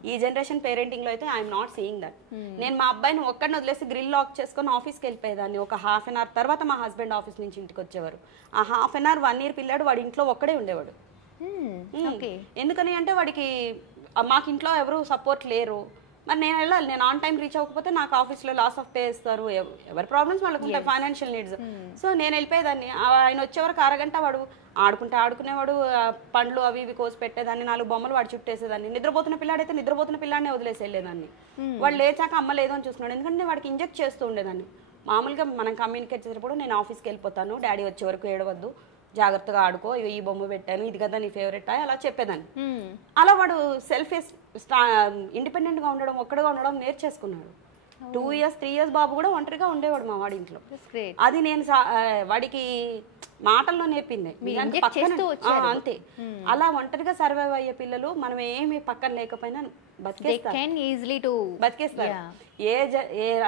ఈ జనరేషన్ పేరెంటింగ్ లో అయితే ఐఎమ్ నాట్ సీయింగ్ దట్. నేను మా అబ్బాయిని ఒక్కడిని వదిలేసి గ్రిల్ లాక్ చేసుకొని ఆఫీస్కి వెళ్ళిపోయేదాన్ని. ఒక హాఫ్ అన్ అవర్ తర్వాత మా హస్బెండ్ ఆఫీస్ నుంచి ఇంటికి వచ్చేవారు. ఆ హాఫ్ అన్ అవర్ 1 year పిల్లాడు వాడి ఇంట్లో ఒక్కడే ఉండేవాడు. ఎందుకని అంటే వాడికి మాకు ఇంట్లో ఎవరు సపోర్ట్ లేరు, మరి నేను వెళ్ళాలి, నేను ఆన్ టైం రీచ్ అవ్వకపోతే నాకు ఆఫీస్లో లాస్ ఆఫ్ పే ఇస్తారు, ఎవరి ప్రాబ్లమ్స్ వాళ్ళకు ఉంటాయి, ఫైనాన్షియల్ నీడ్స్. సో నేను వెళ్ళిపోయేదాన్ని. ఆయన వచ్చేవరకు అరగంట వాడు ఆడుకునేవాడు, పండ్లు అవి ఇవి కోసి పెట్టేదాన్ని, 4 బొమ్మలు వాడు చుట్టేసేదాన్ని. నిద్రపోతున్న పిల్లాడైతే నిద్రపోతున్న పిల్లాడినే వదిలేసి వెళ్ళేదాన్ని. వాడు లేచాక అమ్మ లేదు అని చూస్తున్నాడు, ఎందుకంటే వాడికి ఇంజెక్ట్ చేస్తూ ఉండేదాన్ని. మామూలుగా మనం కమ్యూనికేట్ చేసేటప్పుడు నేను ఆఫీస్కి వెళ్ళిపోతాను, డాడీ వచ్చే వరకు ఏడవద్దు, జాగ్రత్తగా ఆడుకో, ఈ బొమ్మ పెట్టాను, ఇది కదా నీ ఫేవరెట్ అలా చెప్పేదాన్ని. అలా వాడు సెల్ఫ్ ఇండిపెండెంట్ గా ఉండడం, ఒక్కడిగా ఉండడం నేర్చేసుకున్నాడు. 2 years 3 years బాబు కూడా ఒంటరిగా ఉండేవాడు మా వాడి ఇంట్లో. అది నేను వాడికి మాటల్లో నేర్పింది అంతే. అలా ఒంటరిగా సర్వైవ్ అయ్యే పిల్లలు మనం ఏమి పక్కన లేకపోయినా బతికేస్తారు.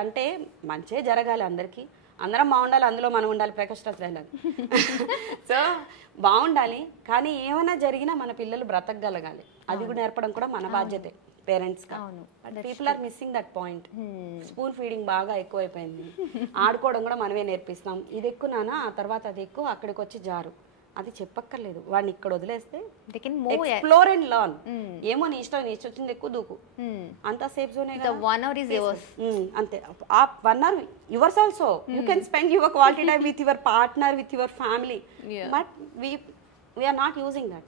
అంటే మంచే జరగాలి అందరికి, అందరం బాగుండాలి, అందులో మనం ఉండాలి, ప్రకాష్ రాజ్ డైలాగ్. సో బాగుండాలి, కానీ ఏమైనా జరిగినా మన పిల్లలు బ్రతకగలగాలి. అది కూడా నేర్పడం కూడా మన బాధ్యతే పేరెంట్స్ గా. People are missing that point. Spoon feeding బాగా ఎక్కువైపోయింది. ఆడుకోవడం కూడా మనమే నేర్పిస్తాం. ఇది ఎక్కువ నానా, ఆ తర్వాత అది ఎక్కువ, అక్కడికి వచ్చి జారు, అది చెప్పక్కర్లేదు. వాడిని ఇక్కడ వదిలేస్తే ఎక్స్ప్లోర్ అండ్ లర్న్. ఏమో నీ ఇష్టం, నీ ఇష్టం వచ్చింది ఎక్కువ దూకు, అంత సేఫ్ జోనే. అంతే. ఆ 1 hour yours also you can spend your quality time with your partner, with your family, but we are not using that.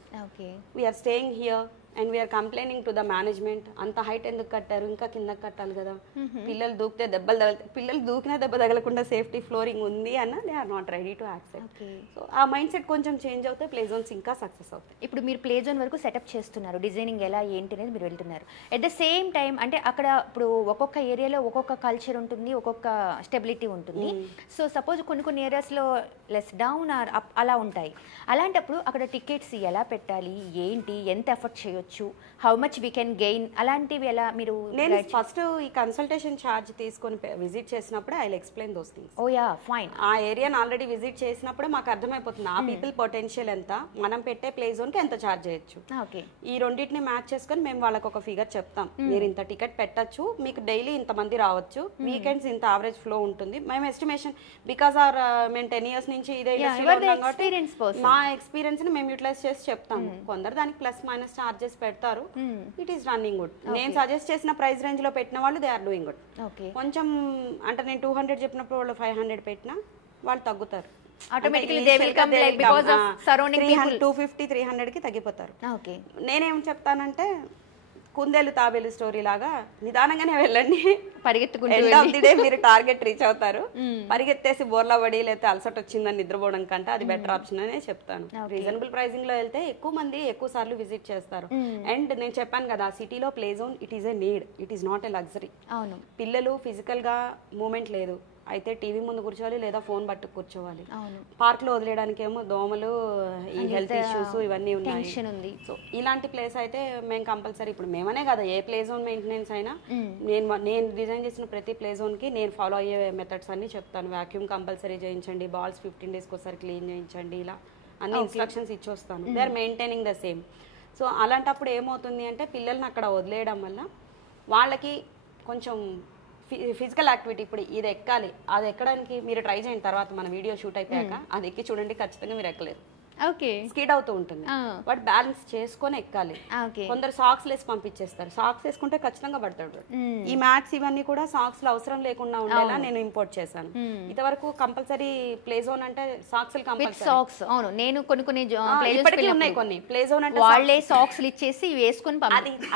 We are staying here and we are complaining to the management, అంత height ఎందుకు కట్టారు, ఇంకా కిందకి కట్టాలి కదా, పిల్లలు దూకితే దెబ్బలు తగలుతాయి, పిల్లలు దూకినా దెబ్బ తగలకుండా సేఫ్టీ ఫ్లోరింగ్ ఉంది అన్న they are not ready to accept. So ఆ మైండ్ సెట్ కొంచెం చేంజ్ అవుతాయి, ప్లే జోన్స్ ఇంకా సక్సెస్ అవుతాయి. ఇప్పుడు మీరు ప్లే జోన్ వరకు సెటప్ చేస్తున్నారు, డిజైనింగ్ ఎలా ఏంటి అనేది మీరు వెళ్తున్నారు. ఎట్ ద సేమ్ టైం అంటే అక్కడ ఇప్పుడు ఒక్కొక్క ఏరియాలో ఒక్కొక్క కల్చర్ ఉంటుంది, ఒక్కొక్క స్టెబిలిటీ ఉంటుంది. సో సపోజ్ కొన్ని ఏరియాస్లో లెస్ డౌన్ ఆర్ అప్ అలా ఉంటాయి. అలాంటప్పుడు అక్కడ టికెట్స్ ఎలా పెట్టాలి, ఏంటి, ఎంత ఎఫర్ట్ చేయొచ్చు, how much we can gain, అలాంటివి ఎలా మీరు? నేను ఫస్ట్ ఈ కన్సల్టేషన్ ఛార్జ్ తీసుకొని విజిట్ చేసినప్పుడే I will explain those things. Oh ya fine. ఆ ఏరియాని ఆల్రెడీ విజిట్ చేసినప్పుడే మాకు అర్థమైపోతుంది ఆ పీపుల్ పొటెన్షియల్ ఎంత, మనం పెట్టే ప్లే జోన్కి ఎంత ఛార్జ్ చేయొచ్చు. ఈ రెండింటిని మ్యాచ్ చేసుకొని మేము వాళ్ళకి ఒక ఫిగర్ చెప్తాం. మీరు ఇంత టికెట్ పెట్టచ్చు, మీకు డైలీ ఇంతమంది రావచ్చు, వీకెండ్స్ ఇంత యావరేజ్ ఫ్లో ఉంటుంది. మేము ఎస్టిమేషన్ బికాస్ ఆర్ మేము 10 years నుంచి ఇదే మా ఎక్స్పీరియన్స్ ని మేము యూటిలైజ్ చేసి చెప్తాము. కొందరు దానికి ప్లస్ మైనస్ చార్జెస్ పెడతారు, ఇట్ ఈస్ రన్నింగ్ గుడ్. నేను సజెస్ట్ చేసిన ప్రైస్ రేంజ్ లో పెట్టిన వాళ్ళు దే ఆర్ డూయింగ్ గుడ్. కొంచెం అంటే నేను 200 చెప్పినప్పుడు వాళ్ళు 500 పెట్టినా వాళ్ళు తగ్గుతారు. 250 300 కి తగ్గిపోతారు. నేనేం చెప్తానంటే కుందేలు తాబేలు స్టోరీ లాగా నిదానంగానే వెళ్ళండి, ఎండ్ ఆఫ్ ది డే మీరు టార్గెట్ రీచ్ అవుతారు. పరిగెత్తేసి బోర్లా పడి లేకపోతే అలసట వచ్చిందని నిద్రపోవడం కంటే అది బెటర్ ఆప్షన్ అనే చెప్తాను. రీజనబుల్ ప్రైసింగ్ లో వెళ్తే ఎక్కువ మంది ఎక్కువ సార్లు విజిట్ చేస్తారు. అండ్ నేను చెప్పాను కదా, సిటీలో play zone it is a need, it is not a luxury. పిల్లలు ఫిజికల్ గా మూమెంట్ లేదు, అయితే టీవీ ముందు కూర్చోవాలి లేదా ఫోన్ పట్టు కూర్చోవాలి. పార్క్ లో వదిలేయడానికి ఏమో దోమలు, ఈ హెల్త్ ఇష్యూస్ ఇవన్నీ ఉన్నాయి. సో ఇలాంటి ప్లేస్ అయితే మేము కంపల్సరీ, ఇప్పుడు మేమనే కదా ఏ ప్లే జోన్ మెయింటెనెన్స్ అయినా నేను డిజైన్ చేసిన ప్రతి ప్లే జోన్ కి నేను ఫాలో అయ్యే మెథడ్స్ అన్ని చెప్తాను. వాక్యూమ్ కంపల్సరీ చేయించండి, బాల్స్ 15 days ఒకసారి క్లీన్ చేయించండి, ఇలా అన్ని ఇన్స్ట్రక్షన్స్ ఇచ్చొస్తాను. They are maintaining the same. So అలాంటప్పుడు ఏమవుతుంది అంటే పిల్లల్ని అక్కడ వదిలేయడం వల్ల వాళ్ళకి కొంచెం ఫిజికల్ యాక్టివిటీ, ఇప్పుడు ఇది ఎక్కాలి, అది ఎక్కడానికి మీరు ట్రై చేయండి. తర్వాత మన వీడియో షూట్ అయిపోయాక అది ఎక్కి చూడండి, ఖచ్చితంగా మీరు ఎక్కలేరు, స్కిడ్ అవుతూ ఉంటుంది. బట్ బ్యాలెన్స్ చేసుకొని ఎక్కాలి. కొందరు సాక్స్ లేసి పంపించేస్తారు, సాక్స్ వేసుకుంటే ఖచ్చితంగా పడతాడు. ఈ మ్యాట్స్ ఇవన్నీ కూడా సాక్స్ లో అవసరం లేకుండా ఉండేలా నేను ఇంపోర్ట్ చేశాను. ఇంతవరకు కంపల్సరీ ప్లే జోన్ అంటే సాక్స్ కంపల్సరీ. నేను కొన్ని ఇప్పటికీ ఉన్నాయి కొన్ని ప్లే జోన్ అంటే వాళ్ళే సాక్స్ ఇచ్చేసి వేసుకొని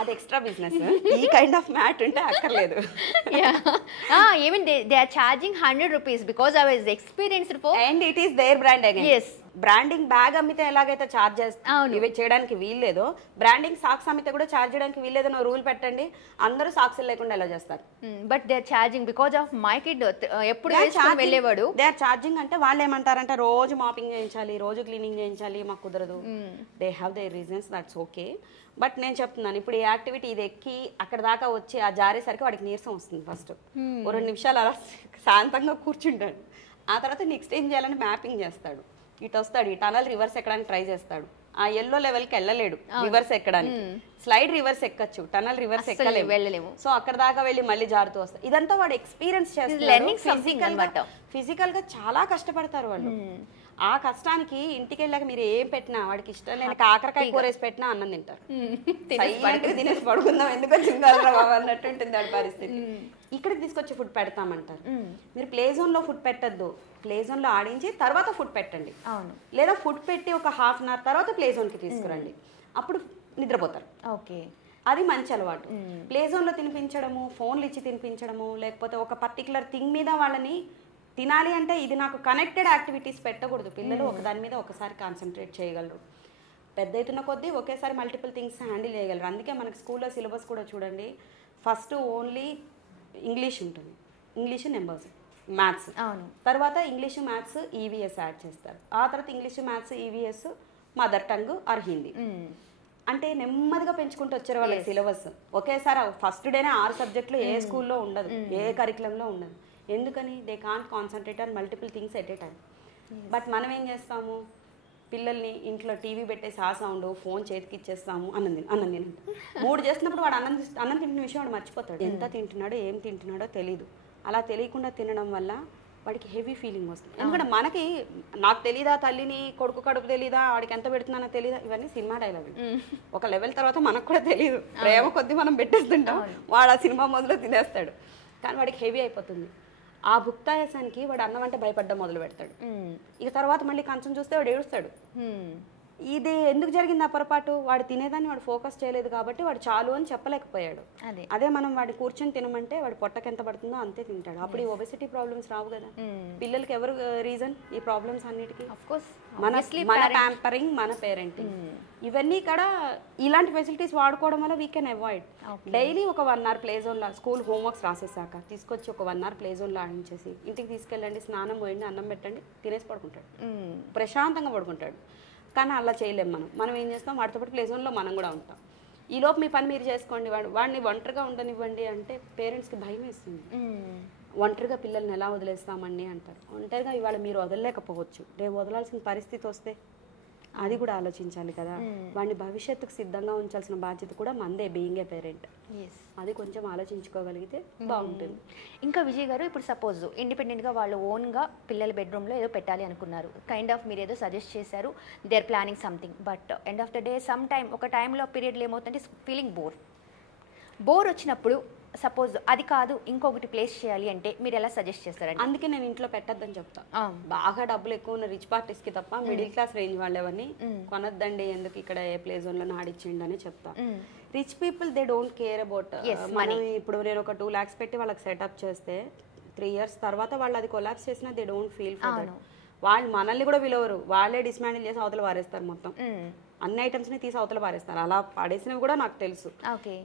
అది ఎక్స్ట్రా బిజినెస్. ఈ కైండ్ ఆఫ్ మ్యాట్ ఉంటే అక్కర్లేదు. even they are charging 100 rupees because I was experienced for, and it is their brand again. Yes, branding bag అమ్మితే ఎలాగైతే ఛార్జ్ ఇవి చేయడానికి వీల్లేదో బ్రాండింగ్ సాక్స్ అమ్మితే కూడా ఛార్జ్ చేయడానికి వీల్లేదో రూల్ పెట్టండి, అందరూ సాక్స్ లేకుండా ఎలా చేస్తారు. But they are charging because of my kid ఎప్పుడు వెళ్ళేవాడు. దే ఆర్ ఛార్జింగ్ అంటే వాళ్ళు ఏమంటారంటే రోజు మాపింగ్ చేయించాలి, రోజు క్లీనింగ్ చేయించాలి, మాకు కుదరదు. They have their reasons, that's okay. But నేను చెప్తున్నాను, ఇప్పుడు ఈ యాక్టివిటీ ఇది ఎక్కి అక్కడ దాకా వచ్చి ఆ జారేసరికి వాడికి నీరసం వస్తుంది. ఫస్ట్ 2 నిమిషాలు అలా శాంతంగా కూర్చుంటాడు. ఆ తర్వాత నెక్స్ట్ ఏం చేయాలని మ్యాపింగ్ చేస్తాడు. ఇటు వస్తాడు, ఈ టనల్ రివర్స్ ఎక్కడానికి ట్రై చేస్తాడు. ఆ ఎల్లో లెవెల్కి వెళ్ళలేడు రివర్స్ ఎక్కడానికి. స్లైడ్ రివర్స్ ఎక్కచ్చు, టనల్ రివర్స్ ఎక్కలేము. సో అక్కడ దాకా వెళ్ళి మళ్ళీ జారుతూ వస్తాడు. ఇదంతా వాడు ఎక్స్పీరియన్స్ చేస్తాడు. ఫిజికల్ గా చాలా కష్టపడతారు వాళ్ళు. ఆ కష్టానికి ఇంటికి వెళ్ళాక మీరు ఏం పెట్టినా వాడికి ఇష్టం లేని కాకరకాయ కూర వేసి పెట్టినా అన్నం తింటారు. తినేసి పడుకుందాం, ఎందుకు వచ్చిందా బాబు అన్నట్టు ఉంటుంది వాడి పరిస్థితి. ఇక్కడికి తీసుకొచ్చి ఫుడ్ పెడతామంటారు. మీరు ప్లే జోన్ లో ఫుడ్ పెట్టద్దు, ప్లే జోన్ లో ఆడించి తర్వాత ఫుడ్ పెట్టండి. లేదా ఫుడ్ పెట్టి ఒక హాఫ్ అన్ అవర్ తర్వాత ప్లే జోన్ కి తీసుకురండి, అప్పుడు నిద్రపోతారు. ఓకే, అది మంచి అలవాటు. ప్లే జోన్ లో తినిపించడము, ఫోన్లు ఇచ్చి తినిపించడము, లేకపోతే ఒక పర్టికులర్ థింగ్ మీద వాళ్ళని తినాలి అంటే ఇది నాకు కనెక్టెడ్ యాక్టివిటీస్ పెట్టకూడదు. పిల్లలు ఒక దాని మీద ఒకసారి కాన్సన్ట్రేట్ చేయగలరు. పెద్ద అవుతున్న కొద్దీ ఒకేసారి మల్టిపుల్ థింగ్స్ హ్యాండిల్ చేయగలరు. అందుకే మనకి స్కూల్లో సిలబస్ కూడా చూడండి, ఫస్ట్ ఓన్లీ ఇంగ్లీష్ ఉంటుంది, ఇంగ్లీష్ నెంబర్స్, మ్యాథ్స్, తర్వాత ఇంగ్లీష్ మ్యాథ్స్ ఈవీఎస్ యాడ్ చేస్తారు. ఆ తర్వాత English maths EVS mother tongue or Hindi. అంటే నెమ్మదిగా పెంచుకుంటూ వచ్చారు వాళ్ళ సిలబస్. ఒకేసారి ఫస్ట్ డేనే 6 సబ్జెక్టులు ఏ స్కూల్లో ఉండదు, ఏ కరికులంలో ఉండదు. ఎందుకని? They can't concentrate on multiple things at a time. But మనం ఏం చేస్తాము, పిల్లల్ని ఇంట్లో టీవీ పెట్టేసి ఆ సౌండ్, ఫోన్ చేతికి ఇచ్చేస్తాము, అన్నం తినంట. 3 చేస్తున్నప్పుడు వాడు అన్నం తింటున్న విషయం వాడు మర్చిపోతాడు. ఎంత తింటున్నాడో ఏం తింటున్నాడో తెలియదు. అలా తెలియకుండా తినడం వల్ల వాడికి హెవీ ఫీలింగ్ వస్తుంది. ఎందుకంటే మనకి నాకు తెలీదా తల్లిని, కొడుకు కడుపు తెలీదా, వాడికి ఎంత పెడుతున్నానో తెలీదా, ఇవన్నీ సినిమా డైలాగ్. ఒక లెవెల్ తర్వాత మనకు కూడా తెలియదు, ప్రేమ కొద్దీ మనం పెట్టేస్తుంటాం, వాడు ఆ సినిమా మొదలు తినేస్తాడు. కానీ వాడికి హెవీ అయిపోతుంది. ఆ భుక్తాయాసానికి వాడు అన్నం అంటే భయపడ్డం మొదలు పెడతాడు. ఇక తర్వాత మళ్ళీ కంచం చూస్తే వాడు ఏడుస్తాడు. ఇది ఎందుకు జరిగింది ఆ పొరపాటు? వాడు తినేదాన్ని వాడు ఫోకస్ చేయలేదు కాబట్టి వాడు చాలు అని చెప్పలేకపోయాడు. అదే మనం వాడు కూర్చొని తినమంటే వాడు పొట్టకి ఎంత పడుతుందో అంతే తింటాడు. అప్పుడు ఈ ఒబెసిటీ ప్రాబ్లమ్స్ రావు కదా. పిల్లలకి ఎవరు రీజన్ ఈ ప్రాబ్లమ్స్ అన్నిటికీ? మన ప్యాంపరింగ్, మన పేరెంటింగ్, ఇవన్నీ కూడా ఇలాంటి ఫెసిలిటీస్ వాడుకోవడం వల్ల వీ కెన్ అవాయిడ్. డైలీ ఒక 1 అవర్ ప్లే జోన్ లా స్కూల్ హోంవర్క్స్ రాసేసాక తీసుకొచ్చి ఒక 1 అవర్ ప్లే జోన్ లో ఆడించేసి ఇంటికి తీసుకెళ్ళండి, స్నానం పోయండి, అన్నం పెట్టండి, తినేసి పడుకుంటాడు, ప్రశాంతంగా పడుకుంటాడు. కానీ అలా చేయలేము. మనం ఏం చేస్తాం, వాటితో పాటు ప్లే జోన్లో మనం కూడా ఉంటాం. ఈలోపు మీ పని మీరు చేసుకోండి, వాడిని ఒంటరిగా ఉండనివ్వండి అంటే పేరెంట్స్కి భయం వేస్తుంది. ఒంటరిగా పిల్లల్ని ఎలా వదిలేస్తామండి అంటారు. ఒంటరిగా ఇవాళ మీరు వదలలేకపోవచ్చు, రేపు వదలాల్సిన పరిస్థితి వస్తే అది కూడా ఆలోచించాలి కదా. వాడిని భవిష్యత్తుకు సిద్ధంగా ఉంచాల్సిన బాధ్యత కూడా మందే, బీయింగ్ ఏ పేరెంట్. అది కొంచెం ఆలోచించుకోగలిగితే బాగుంటుంది. ఇంకా విజయ్ గారు, ఇప్పుడు సపోజ్ ఇండిపెండెంట్గా వాళ్ళు ఓన్గా పిల్లల బెడ్రూమ్లో ఏదో పెట్టాలి అనుకున్నారు, కైండ్ ఆఫ్ మీరు ఏదో సజెస్ట్ చేశారు, they are planning something, but end of the day some time ఒక టైంలో పీరియడ్లో ఏమవుతుందంటే ఫీలింగ్ బోర్ వచ్చినప్పుడు సపోజ్ అది కాదు ఇంకొకటి ప్లేస్ చేయాలి అంటే మీరు ఎలా సజెస్ట్ చేస్తారండి? అందుకే నేను ఇంట్లో పెట్టద్దని చెప్తా. బాగా డబ్బులు ఎక్కువ ఉన్న రిచ్ పార్టీస్ కి తప్ప మిడిల్ క్లాస్ రేంజ్ వాళ్ళేవన్నీ కొనొద్దండి, ఎందుకు ఇక్కడ ఏ ప్లే జోన్ లో ఆడిచ్చేయండి అని చెప్తా. Rich people they don't care about money. ఇప్పుడు నేను ఒక 2 lakhs పెట్టి వాళ్ళకి సెటప్ చేస్తే 3 years తర్వాత వాళ్ళు అది కొలాప్స్ చేసినా they don't feel for that. వాళ్ళు మనల్ని కూడా విలువరు, వాళ్ళే డిస్మాండిల్ చేసి అవతల వారేస్తారు, మొత్తం అన్ని ఐటమ్స్ ని తీసి అవతల పారేస్తారు. అలా పడేసినవి కూడా నాకు తెలుసు.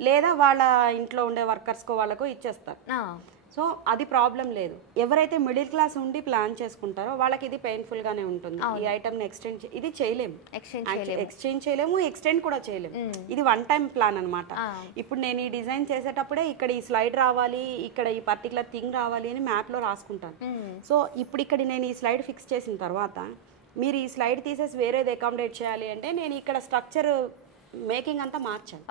లేదా వాళ్ళ ఇంట్లో ఉండే వర్కర్స్కో వాళ్ళకో ఇచ్చేస్తారు. సో అది ప్రాబ్లం లేదు. ఎవరైతే మిడిల్ క్లాస్ ఉండి ప్లాన్ చేసుకుంటారో వాళ్ళకి ఇది పెయిన్ఫుల్ గానే ఉంటుంది. ఈ ఐటమ్ ని ఎక్స్టెండ్ ఇది చేయలేము, ఎక్స్చేంజ్ చేయలేము, ఎక్స్టెండ్ కూడా చేయలేము. ఇది 1 time ప్లాన్ అనమాట. ఇప్పుడు నేను ఈ డిజైన్ చేసేటప్పుడే ఇక్కడ ఈ స్లైడ్ రావాలి, ఇక్కడ ఈ పర్టికులర్ థింగ్ రావాలి అని మ్యాప్ లో రాసుకుంటాను. సో ఇప్పుడు ఇక్కడ నేను ఈ స్లైడ్ ఫిక్స్ చేసిన తర్వాత మీరు ఈ స్లైడ్ తీసేసి వేరేది అకామిడేట్ చేయాలి అంటే నేను ఇక్కడ స్ట్రక్చర్ మేకింగ్ అంతా మార్చాలి.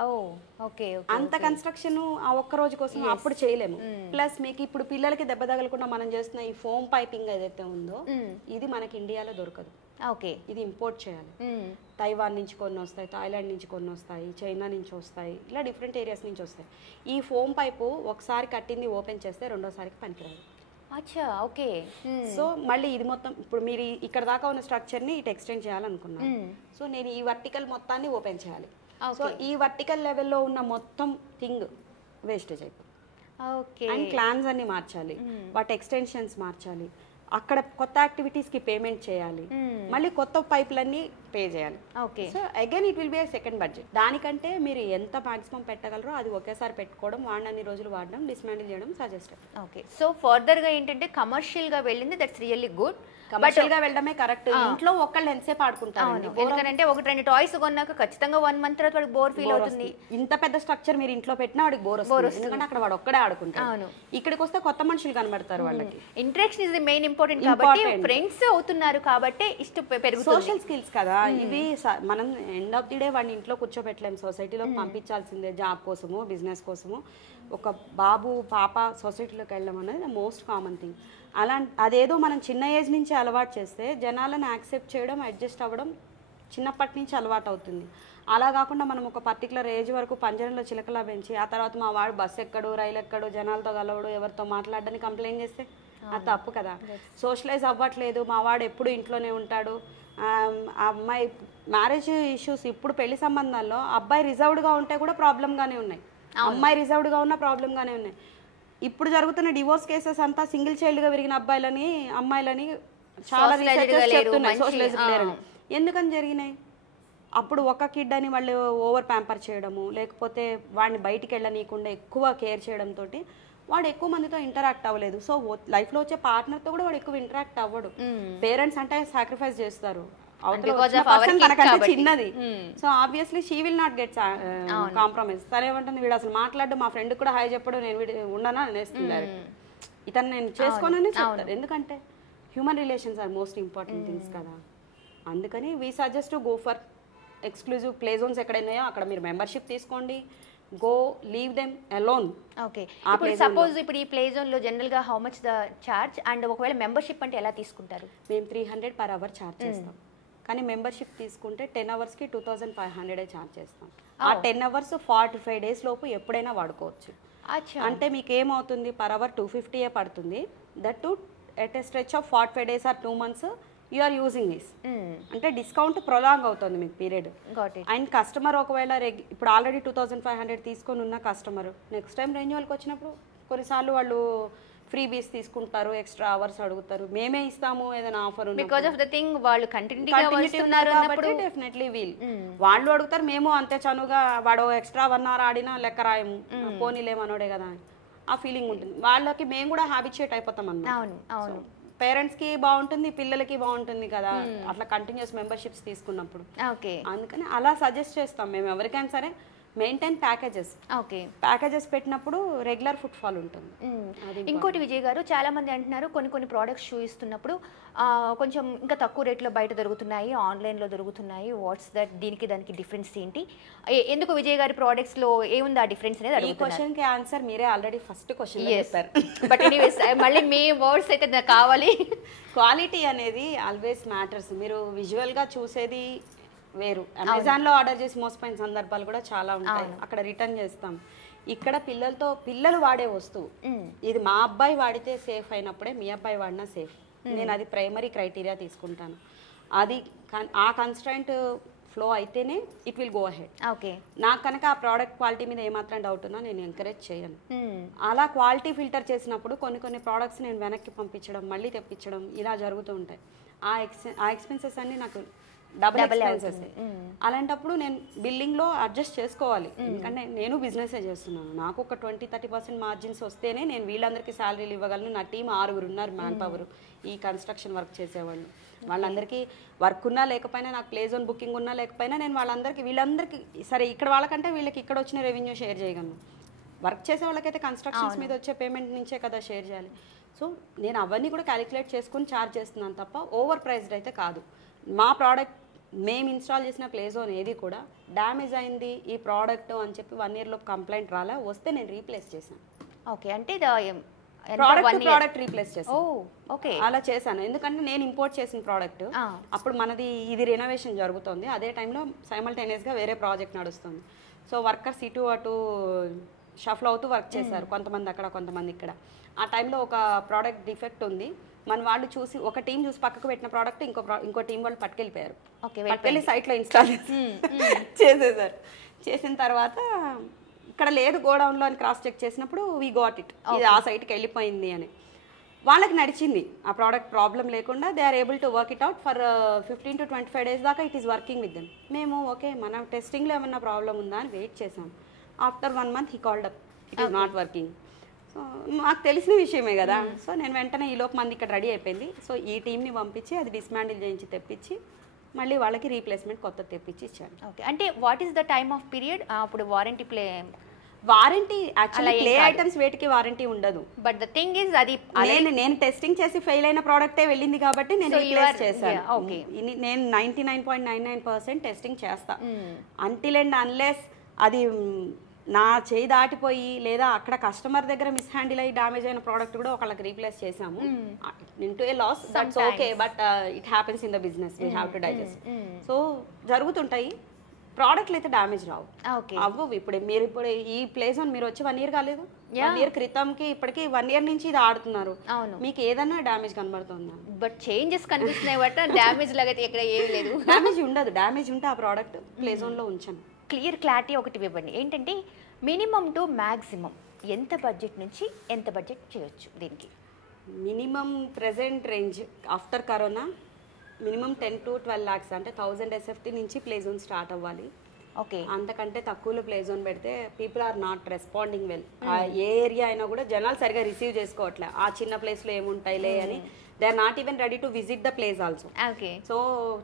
అంత కన్స్ట్రక్షన్ ఆ ఒక్క రోజు కోసం అప్పుడు చేయలేము. ప్లస్ మీకు ఇప్పుడు పిల్లలకి దెబ్బ తగలకుండా మనం చేస్తున్న ఈ ఫోమ్ పైపింగ్ ఏదైతే ఉందో ఇది మనకి ఇండియాలో దొరకదు. ఇది ఇంపోర్ట్ చేయాలి. తైవాన్ నుంచి కొన్ని వస్తాయి, థాయిలాండ్ నుంచి కొన్ని వస్తాయి, చైనా నుంచి వస్తాయి, ఇలా డిఫరెంట్ ఏరియాస్ నుంచి వస్తాయి. ఈ ఫోమ్ పైపు ఒకసారి కట్టింది ఓపెన్ చేస్తే రెండోసారికి పనికిరాదు. సో మళ్ళీ ఇది మొత్తం ఇప్పుడు మీరు ఇక్కడ దాకా ఉన్న స్ట్రక్చర్ ని ఇటు ఎక్స్టెండ్ చేయాలనుకున్నాను. సో నేను ఈ వర్టికల్ మొత్తాన్ని ఓపెన్ చేయాలి. సో ఈ వర్టికల్ లెవెల్లో ఉన్న మొత్తం థింగ్ వేస్టేజ్ అయిపోతుంది. అండ్ క్లాన్స్ అన్ని మార్చాలి, వాటి ఎక్స్టెన్షన్స్ మార్చాలి. అక్కడ కొత్త యాక్టివిటీస్కి పేమెంట్ చేయాలి, మళ్ళీ కొత్త పైపులన్నీ పే చేయాలి. Okay. So again it will B second budget. దానికంటే మీరు ఎంత మాక్సిమం పెట్టగలరో అది ఒకేసారి పెట్టుకోవడం, వాడినన్ని రోజులు వాడడం, డిస్మాండిల్ చేయడం సజెస్ట్. ఓకే. సో ఫర్దర్గా ఏంటంటే కమర్షియల్గా వెళ్ళింది, దట్స్ రియల్లీ గుడ్. కమర్షియల్గా వెళ్ళడమే కరెక్ట్. ఇంట్లో ఒక్కళ్ళు ఎంతసేపు ఆడుకుంటారు? ఎందుకంటే ఒకటి రెండు టాయ్స్ కొన్నాక ఖచ్చితంగా 1 month తర్వాత వాడికి బోర్ ఫీల్ అవుతుంది. ఇంత పెద్ద స్ట్రక్చర్ మీరు ఇంట్లో పెట్టినా వాడికి బోర్ వస్తుంది, ఎందుకంటే అక్కడ వాడు ఒక్కడే ఆడుకుంటాడు. ఇక్కడికి వస్తే కొత్త మనుషులు కనబడతారు, వాళ్ళకి interaction is the main important. కాబట్టి ఫ్రెండ్స్ అవుతున్నారు కాబట్టి ఇష్టం పెరుగుతుంది. సోషల్ స్కిల్స్ కదా ఇవి. మనం ఎండ్ ఆఫ్ ది డే వాడిని ఇంట్లో కూర్చోబెట్టలేము, సొసైటీలోకి పంపించాల్సిందే. జాబ్ కోసము, బిజినెస్ కోసము. ఒక బాబు పాప సొసైటీలోకి వెళ్ళడం అనేది మోస్ట్ కామన్ థింగ్. అదేదో మనం చిన్న ఏజ్ నుంచి అలవాటు చేస్తే జనాలను యాక్సెప్ట్ చేయడం, అడ్జస్ట్ అవ్వడం చిన్నప్పటి నుంచి అలవాటు అవుతుంది. అలా కాకుండా మనం ఒక పర్టికులర్ ఏజ్ వరకు పంజరంలో చిలకలా పెంచి ఆ తర్వాత మా వాడు బస్సు ఎక్కడు, రైలు ఎక్కడు, జనాలతో కలవడు, ఎవరితో మాట్లాడడానికి కంప్లైంట్ చేస్తే అది తప్పు కదా. సోషలైజ్ అవ్వట్లేదు, మా వాడు ఎప్పుడు ఇంట్లోనే ఉంటాడు. అమ్మాయి మ్యారేజ్ ఇష్యూస్, ఇప్పుడు పెళ్లి సంబంధాల్లో అబ్బాయి రిజర్వ్డ్గా ఉంటే కూడా ప్రాబ్లంగానే ఉన్నాయి, అమ్మాయి రిజర్వ్డ్గా ఉన్న ప్రాబ్లంగానే ఉన్నాయి. ఇప్పుడు జరుగుతున్న డివోర్స్ కేసెస్ అంతా సింగిల్ చైల్డ్గా పెరిగిన అబ్బాయిలని అమ్మాయిలని చాలా రీసెర్చర్స్ చెప్తున్నాయి సోషలైజ్డ్ లేరని. ఎందుకని జరిగినాయి? అప్పుడు ఒక కిడ్ అని వాళ్ళు ఓవర్ ప్యాంపర్ చేయడము, లేకపోతే వాడిని బయటికి వెళ్ళనీయకుండా ఎక్కువ కేర్ చేయడంతో వాడు ఎక్కువ మందితో ఇంటరాక్ట్ అవ్వలేదు. సో లైఫ్లో వచ్చే పార్ట్నర్తో కూడా వాడు ఎక్కువ ఇంటరాక్ట్ అవ్వడు. పేరెంట్స్ అంటే సాక్రిఫైస్ చేస్తారు, తనకంటే చిన్నది. So obviously she will not get compromise. తనేమంటుంది, వీడు అసలు మాట్లాడు, మా ఫ్రెండ్ కూడా హాయ్ చెప్పడు, నేను వీడు ఉండనా అనేస్తుంది. ఇతను నేను చేసుకోనని చెప్తారు, ఎందుకంటే human relations are most important things కదా. అందుకని we suggest to go for exclusive play zones ఎక్కడైనాయో అక్కడ మీరు మెంబర్షిప్ తీసుకోండి, go leave them alone. Okay. ఇప్పుడు సపోజ్ ఇప్పుడు ఈ ప్లే జోన్ లో జనరల్ గా how much the charge, and ఒకవేళ మెంబర్షిప్ అంటే ఎలా తీసుకుంటారు? మేము 300 per hour చార్జ్ చేస్తాం, కానీ మెంబర్షిప్ తీసుకుంటే 10 hours-కి 2500 చార్జ్ చేస్తాం. ఆ 10 hours 45 days లోపు ఎప్పుడైనా వాడుకోవచ్చు. అంటే మీకు ఏమవుతుంది, పర్ అవర్ 250 పడుతుంది. That too at a stretch of 45 days or 2 months you are using this. అంటే డిస్కౌంట్ ప్రొలాంగ్ అవుతుంది మీకు పీరియడ్. అండ్ కస్టమర్ ఒకవేళ ఇప్పుడు ఆల్రెడీ 2500 తీసుకొని ఉన్న కస్టమర్ నెక్స్ట్ టైం రెన్యువల్కి వచ్చినప్పుడు కొన్నిసార్లు వాళ్ళు ఫ్రీ బీస్ తీసుకుంటారు, ఎక్స్ట్రా అవర్స్ అడుగుతారు, మేమే ఇస్తాము ఏదైనా offer because of the thing వాళ్ళు కంటిన్యూగా వస్తున్నారు కాబట్టి డెఫినెట్లీ వీల్ వాళ్ళు అడుగుతారు. మేము అంతే చనువుగా వాడు ఎక్స్ట్రా 1 hour ఆడినా లెక్క రాయము, పోనీలేమనోడే కదా ఆ ఫీలింగ్ ఉంటుంది వాళ్ళకి. మేము కూడా హ్యాబిచుయేట్ అయిపోతాం అన్నమాట. పేరెంట్స్కి బాగుంటుంది, పిల్లలకి బాగుంటుంది కదా అట్లా కంటిన్యూస్ మెంబర్షిప్స్ తీసుకున్నప్పుడు. అందుకని అలా సజెస్ట్ చేస్తాం మేము ఎవరికైనా సరే. Maintain packages. ఓకే. ప్యాకేజెస్ పెట్టినప్పుడు రెగ్యులర్ ఫుట్ ఫాల్ ఉంటుంది. ఇంకోటి విజయ్ గారు, చాలా మంది అంటున్నారు కొన్ని ప్రోడక్ట్స్ చూపిస్తున్నప్పుడు కొంచెం ఇంకా తక్కువ రేట్లో బయట దొరుకుతున్నాయి, ఆన్లైన్లో దొరుకుతున్నాయి. వాట్స్ దట్, దీనికి దానికి డిఫరెన్స్ ఏంటి? ఎందుకు విజయ్ గారి ప్రోడక్ట్స్లో ఏముంది ఆ డిఫరెన్స్ అనేది? ఈ క్వశ్చన్కి ఆన్సర్ మీరే ఆల్రెడీ ఫస్ట్ క్వశ్చన్ చెప్పారు. బట్ ఎనీవేస్ మళ్ళీ మీ వర్డ్స్ అయితే నాకు కావాలి. క్వాలిటీ అనేది ఆల్వేస్ మ్యాటర్స్. మీరు విజువల్గా చూసేది వేరు. అమెజాన్లో ఆర్డర్ చేసి మోసపోయిన సందర్భాలు కూడా చాలా ఉంటాయి, అక్కడ రిటర్న్ చేస్తాం. ఇక్కడ పిల్లలు వాడే వస్తువు ఇది మా అబ్బాయి వాడితే సేఫ్ అయినప్పుడే మీ అబ్బాయి వాడినా సేఫ్. నేను అది ప్రైమరీ క్రైటీరియా తీసుకుంటాను. అది ఆ కన్స్ట్రైంట్ ఫ్లో అయితేనే it will go ahead. Okay. నాకు కనుక ఆ ప్రోడక్ట్ క్వాలిటీ మీద ఏమాత్రం డౌట్ ఉన్నా నేను ఎంకరేజ్ చేయను. అలా క్వాలిటీ ఫిల్టర్ చేసినప్పుడు కొన్ని ప్రోడక్ట్స్ నేను వెనక్కి పంపించడం, మళ్ళీ తెప్పించడం ఇలా జరుగుతూ ఉంటాయి. ఆ ఎక్స్పెన్సెస్ అన్ని నాకు డబుల్ ఎక్స్పెన్సెస్. అలాంటప్పుడు నేను బిల్లింగ్లో అడ్జస్ట్ చేసుకోవాలి, ఎందుకంటే నేను బిజినెసే చేస్తున్నాను. నాకు ఒక 20-30% మార్జిన్స్ వస్తేనే నేను వీళ్ళందరికీ శాలరీలు ఇవ్వగలను. నా టీం 6 ఉన్నారు మ్యాన్ పవర్ ఈ కన్స్ట్రక్షన్ వర్క్ చేసేవాళ్ళు. వాళ్ళందరికీ వర్క్ ఉన్నా లేకపోయినా, నాకు ప్లే జోన్ బుకింగ్ ఉన్నా లేకపోయినా, నేను వీళ్ళందరికీ సరే ఇక్కడ వాళ్ళకంటే వీళ్ళకి ఇక్కడ వచ్చిన రెవెన్యూ షేర్ చేయగలను. వర్క్ చేసే వాళ్ళకైతే కన్స్ట్రక్షన్స్ మీద వచ్చే పేమెంట్ నుంచే కదా షేర్ చేయాలి. సో నేను అవన్నీ కూడా క్యాలిక్యులేట్ చేసుకుని ఛార్జ్ చేస్తున్నాను తప్ప ఓవర్ ప్రైస్డ్ అయితే కాదు. మా ప్రోడక్ట్ మేము ఇన్స్టాల్ చేసిన ప్లే జోన్ ఏది కూడా డ్యామేజ్ అయింది ఈ ప్రోడక్ట్ అని చెప్పి 1 year లోపు కంప్లైంట్ రాలే, వస్తే నేను రీప్లేస్ చేశాను. ఓకే. అంటే ప్రోడక్ట్ రీప్లేస్ చేశాను. ఓకే. అలా చేశాను, ఎందుకంటే నేను ఇంపోర్ట్ చేసిన ప్రోడక్ట్ అప్పుడు మనది ఇది రెనోవేషన్ జరుగుతుంది, అదే టైంలో సైమల్టేనియస్గా వేరే ప్రాజెక్ట్ నడుస్తుంది. సో వర్కర్స్ ఇటు అటు షఫల్ అవుతూ వర్క్ చేశారు, కొంతమంది అక్కడ కొంతమంది ఇక్కడ. ఆ టైంలో ఒక ప్రోడక్ట్ డిఫెక్ట్ ఉంది, మన వాళ్ళు చూసి ఒక టీం చూసి పక్కకు పెట్టిన ప్రోడక్ట్ ఇంకో టీం వాళ్ళు పట్టుకెళ్ళిపోయారు. పట్టుకెళ్ళి సైట్లో ఇన్స్టాల్ చేసేసారు. చేసిన తర్వాత ఇక్కడ లేదు గోడౌన్లో అని క్రాస్ చెక్ చేసినప్పుడు వీ గాట్ ఇట్, ఇది ఆ సైట్కి వెళ్ళిపోయింది అని. వాళ్ళకి నడిచింది ఆ ప్రోడక్ట్ ప్రాబ్లం లేకుండా they are able to work it out for 15 to 25 days దాకా it is working with them. మేము ఓకే మన టెస్టింగ్లో ఏమన్నా ప్రాబ్లం ఉందా అని వెయిట్ చేసాం. After 1 month he called up, it is not working. So మాకు తెలిసిన విషయమే కదా. సో నేను వెంటనే ఈలోపు మంది ఇక్కడ రెడీ అయిపోయింది. సో ఈ టీమ్ని పంపించి అది డిస్మాండిల్ చేయించి తెప్పించి మళ్ళీ వాళ్ళకి రీప్లేస్మెంట్ కొత్త తెప్పించి ఇచ్చాను. ఓకే, అంటే what is the time of period? అప్పుడు warranty warranty actually play items వేటికి వారంటీ ఉండదు. బట్ ద థింగ్ ఇస్ అది నేను టెస్టింగ్ చేసి ఫెయిల్ అయిన ప్రోడక్టే వెళ్ళింది కాబట్టి నేను రీప్లేస్ చేశాను. నేను 99.99% టెస్టింగ్ చేస్తా. అంటిల్ అండ్ అన్లెస్ అది నా చేయి దాటిపోయి లేదా అక్కడ కస్టమర్ దగ్గర మిస్ హ్యాండిల్ అయ్యి డామేజ్ అయిన ప్రోడక్ట్ కూడా ఒకళ్ళకి రీప్లేస్ చేసాము. Into a loss, that's okay, but it happens in the business, we have to digest. So జరుగుతుంటాయి. ప్రోడక్ట్లు అయితే డ్యామేజ్ రావు, అవ్వవు. ఇప్పుడు ఈ ప్లేస్ మీరు వచ్చి 1 year కాలేదు, 1 year క్రితంకి ఇప్పటికి 1 year నుంచి ఇది ఆడుతున్నారు. మీకు ఏదన్నా డ్యామేజ్ కనబడుతుందా? బట్ చేంజెస్ కనిపిస్తున్నాయి, బట్ డ్యామేజ్ లాగా ఎక్కడ ఏమీ లేదు. డ్యామేజ్ ఉండదు. డ్యామేజ్ ఉంటే ఆ ప్రోడక్ట్ ప్లే జోన్లో ఉంచాను. క్లారిటీ ఒకటి ఇవ్వండి, ఏంటంటే మినిమం టు మ్యాక్సిమం ఎంత బడ్జెట్ నుంచి ఎంత బడ్జెట్ చేయొచ్చు దీనికి? Minimum present range after corona minimum 10 to 12 lakhs, అంటే 1000 SFT నుంచి ప్లే జోన్ స్టార్ట్ అవ్వాలి. ఓకే, అంతకంటే తక్కువలో ప్లే జోన్ పెడితే people are not responding well. ఏ ఏరియా అయినా కూడా జనాలు సరిగా రిసీవ్ చేసుకోవట్లే. ఆ చిన్న ప్లేస్లో ఏముంటాయిలే అని they are not even ready to visit the place also. So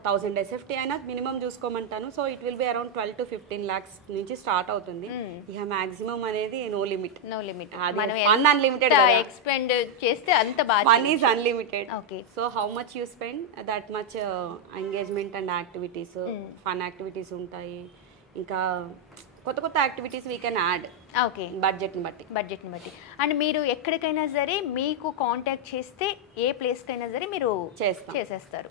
1000 SFT అయినా మినిమం చూసుకోమంటాను. So it will be around 12 to 15 lakhs నుంచి స్టార్ట్ అవుతుంది. ఇక మాక్సిమం అనేది no limit. Fun unlimited. Expend చేస్తే అంత బాగా, fun is unlimited. So how much you spend that much engagement and activities, fun activities ఉంటాయి. ఇంకా కొత్త కొత్త activities we can add. Okay, బడ్జెట్ని బట్టి. అండ్ మీరు ఎక్కడికైనా సరే మీకు కాంటాక్ట్ చేస్తే ఏ ప్లేస్కైనా సరే మీరు చేసేస్తారు?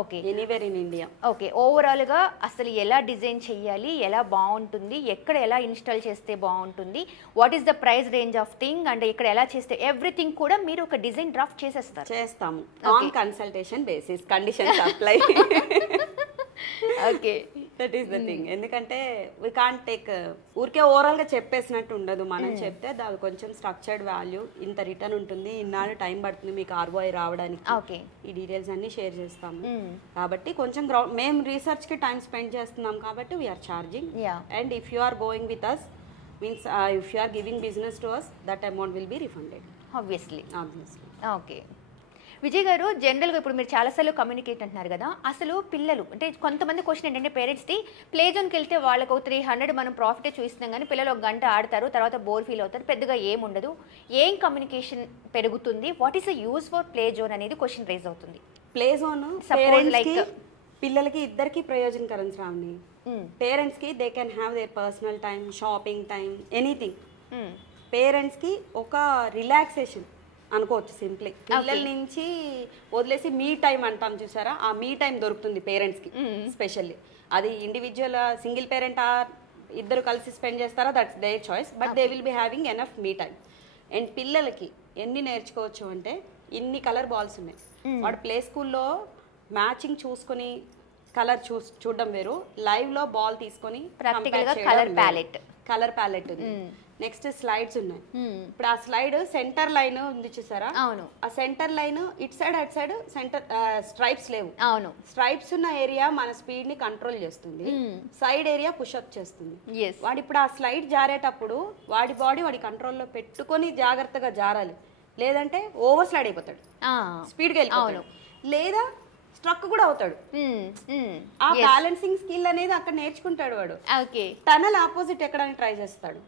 Okay, anywhere in India. Okay, ఓవరాల్గా అసలు ఎలా డిజైన్ చేయాలి, ఎలా బాగుంటుంది, ఎక్కడ ఎలా ఇన్స్టాల్ చేస్తే బాగుంటుంది, what is the price range of thing, and ఇక్కడ ఎలా చేస్తే ఎవ్రీథింగ్ కూడా మీరు ఒక డిజైన్ డ్రాఫ్ట్ చేస్తాము on consultation basis, conditions apply. Okay, that is the thing. ఎందుకంటే వీ కాంట్ టేక్ ఊరికే ఓవరాల్ గా చెప్పేసినట్టు ఉండదు. మనం చెప్తే దాని కొంచెం స్ట్రక్చర్డ్ వాల్యూ, ఇంత రిటర్న్ ఉంటుంది, ఇన్నాళ్ళు టైం పడుతుంది మీకు ROI రావడానికి, ఈ డీటెయిల్స్ అన్ని షేర్ చేస్తాము. కాబట్టి కొంచెం మేము రీసెర్చ్ కి టైం స్పెండ్ చేస్తున్నాం కాబట్టి we are charging. And if you are going with us means if you are giving business to us, that amount will be refunded obviously. Okay, Vijay garu, జనరల్గా ఇప్పుడు మీరు చాలాసార్లు కమ్యూనికేట్ అంటున్నారు కదా, అసలు పిల్లలు అంటే కొంతమంది క్వశ్చన్ ఏంటంటే పేరెంట్స్ది, ప్లే జోన్కి వెళ్తే వాళ్ళకు 300 మనం ప్రాఫిటే చూస్తున్నాం కానీ పిల్లలు 1 గంట ఆడతారు, తర్వాత బోర్ ఫీల్ అవుతారు, పెద్దగా ఏముండదు, ఏం కమ్యూనికేషన్ పెరుగుతుంది, what is the use for play zone అనేది క్వశ్చన్ రైజ్ అవుతుంది. ప్లే జోన్ సపోజ్ లైక్ పిల్లలకి ఇద్దరికి ప్రయోజనకరం శ్రావణి. పేరెంట్స్కి they can have their personal time, shopping time, anything. పేరెంట్స్కి ఒక రిలాక్సేషన్ అనుకోవచ్చు సింప్లీ. పిల్లల నుంచి వదిలేసి మీ టైం అంటాం చూసారా, ఆ మీ టైం దొరుకుతుంది పేరెంట్స్కి స్పెషల్లీ. అది ఇండివిజువల్ సింగిల్ పేరెంట్ ఇద్దరు కలిసి స్పెండ్ చేస్తారా, that's their choice, but they will be having enough me time. And పిల్లలకి ఎన్ని నేర్చుకోవచ్చు అంటే, ఇన్ని కలర్ బాల్స్ ఉన్నాయి. వాడు ప్లే స్కూల్లో మ్యాచింగ్ చూసుకొని కలర్ చూడడం వేరు, లైవ్లో బాల్ తీసుకొని కలర్ ప్యాలెట్ ఉంది. నెక్స్ట్ స్లైడ్స్ ఉన్నాయి. ఇప్పుడు ఆ స్లైడ్ సెంటర్ లైన్ ఉంది చూసారా, ఆ centre line it side at side centre stripes లేవు. స్ట్రైప్స్ ఉన్న ఏరియా మన స్పీడ్ ని కంట్రోల్ చేస్తుంది, సైడ్ ఏరియా పుష్ అప్ చేస్తుంది. వాడు ఇప్పుడు ఆ స్లైడ్ జారేటప్పుడు వాడి బాడీ వాడి కంట్రోల్లో పెట్టుకొని జాగ్రత్తగా జారాలి, లేదంటే ఓవర్ స్లైడ్ అయిపోతాడు, స్పీడ్గా వెళ్ళిపోతాడు, లేదా స్ట్రక్ కూడా అవుతాడు. ఆ బ్యాలెన్సింగ్ స్కిల్ అనేది అక్కడ నేర్చుకుంటాడు వాడు. టనల్ ఆపోజిట్ ఎక్కడానికి ట్రై చేస్తాడు,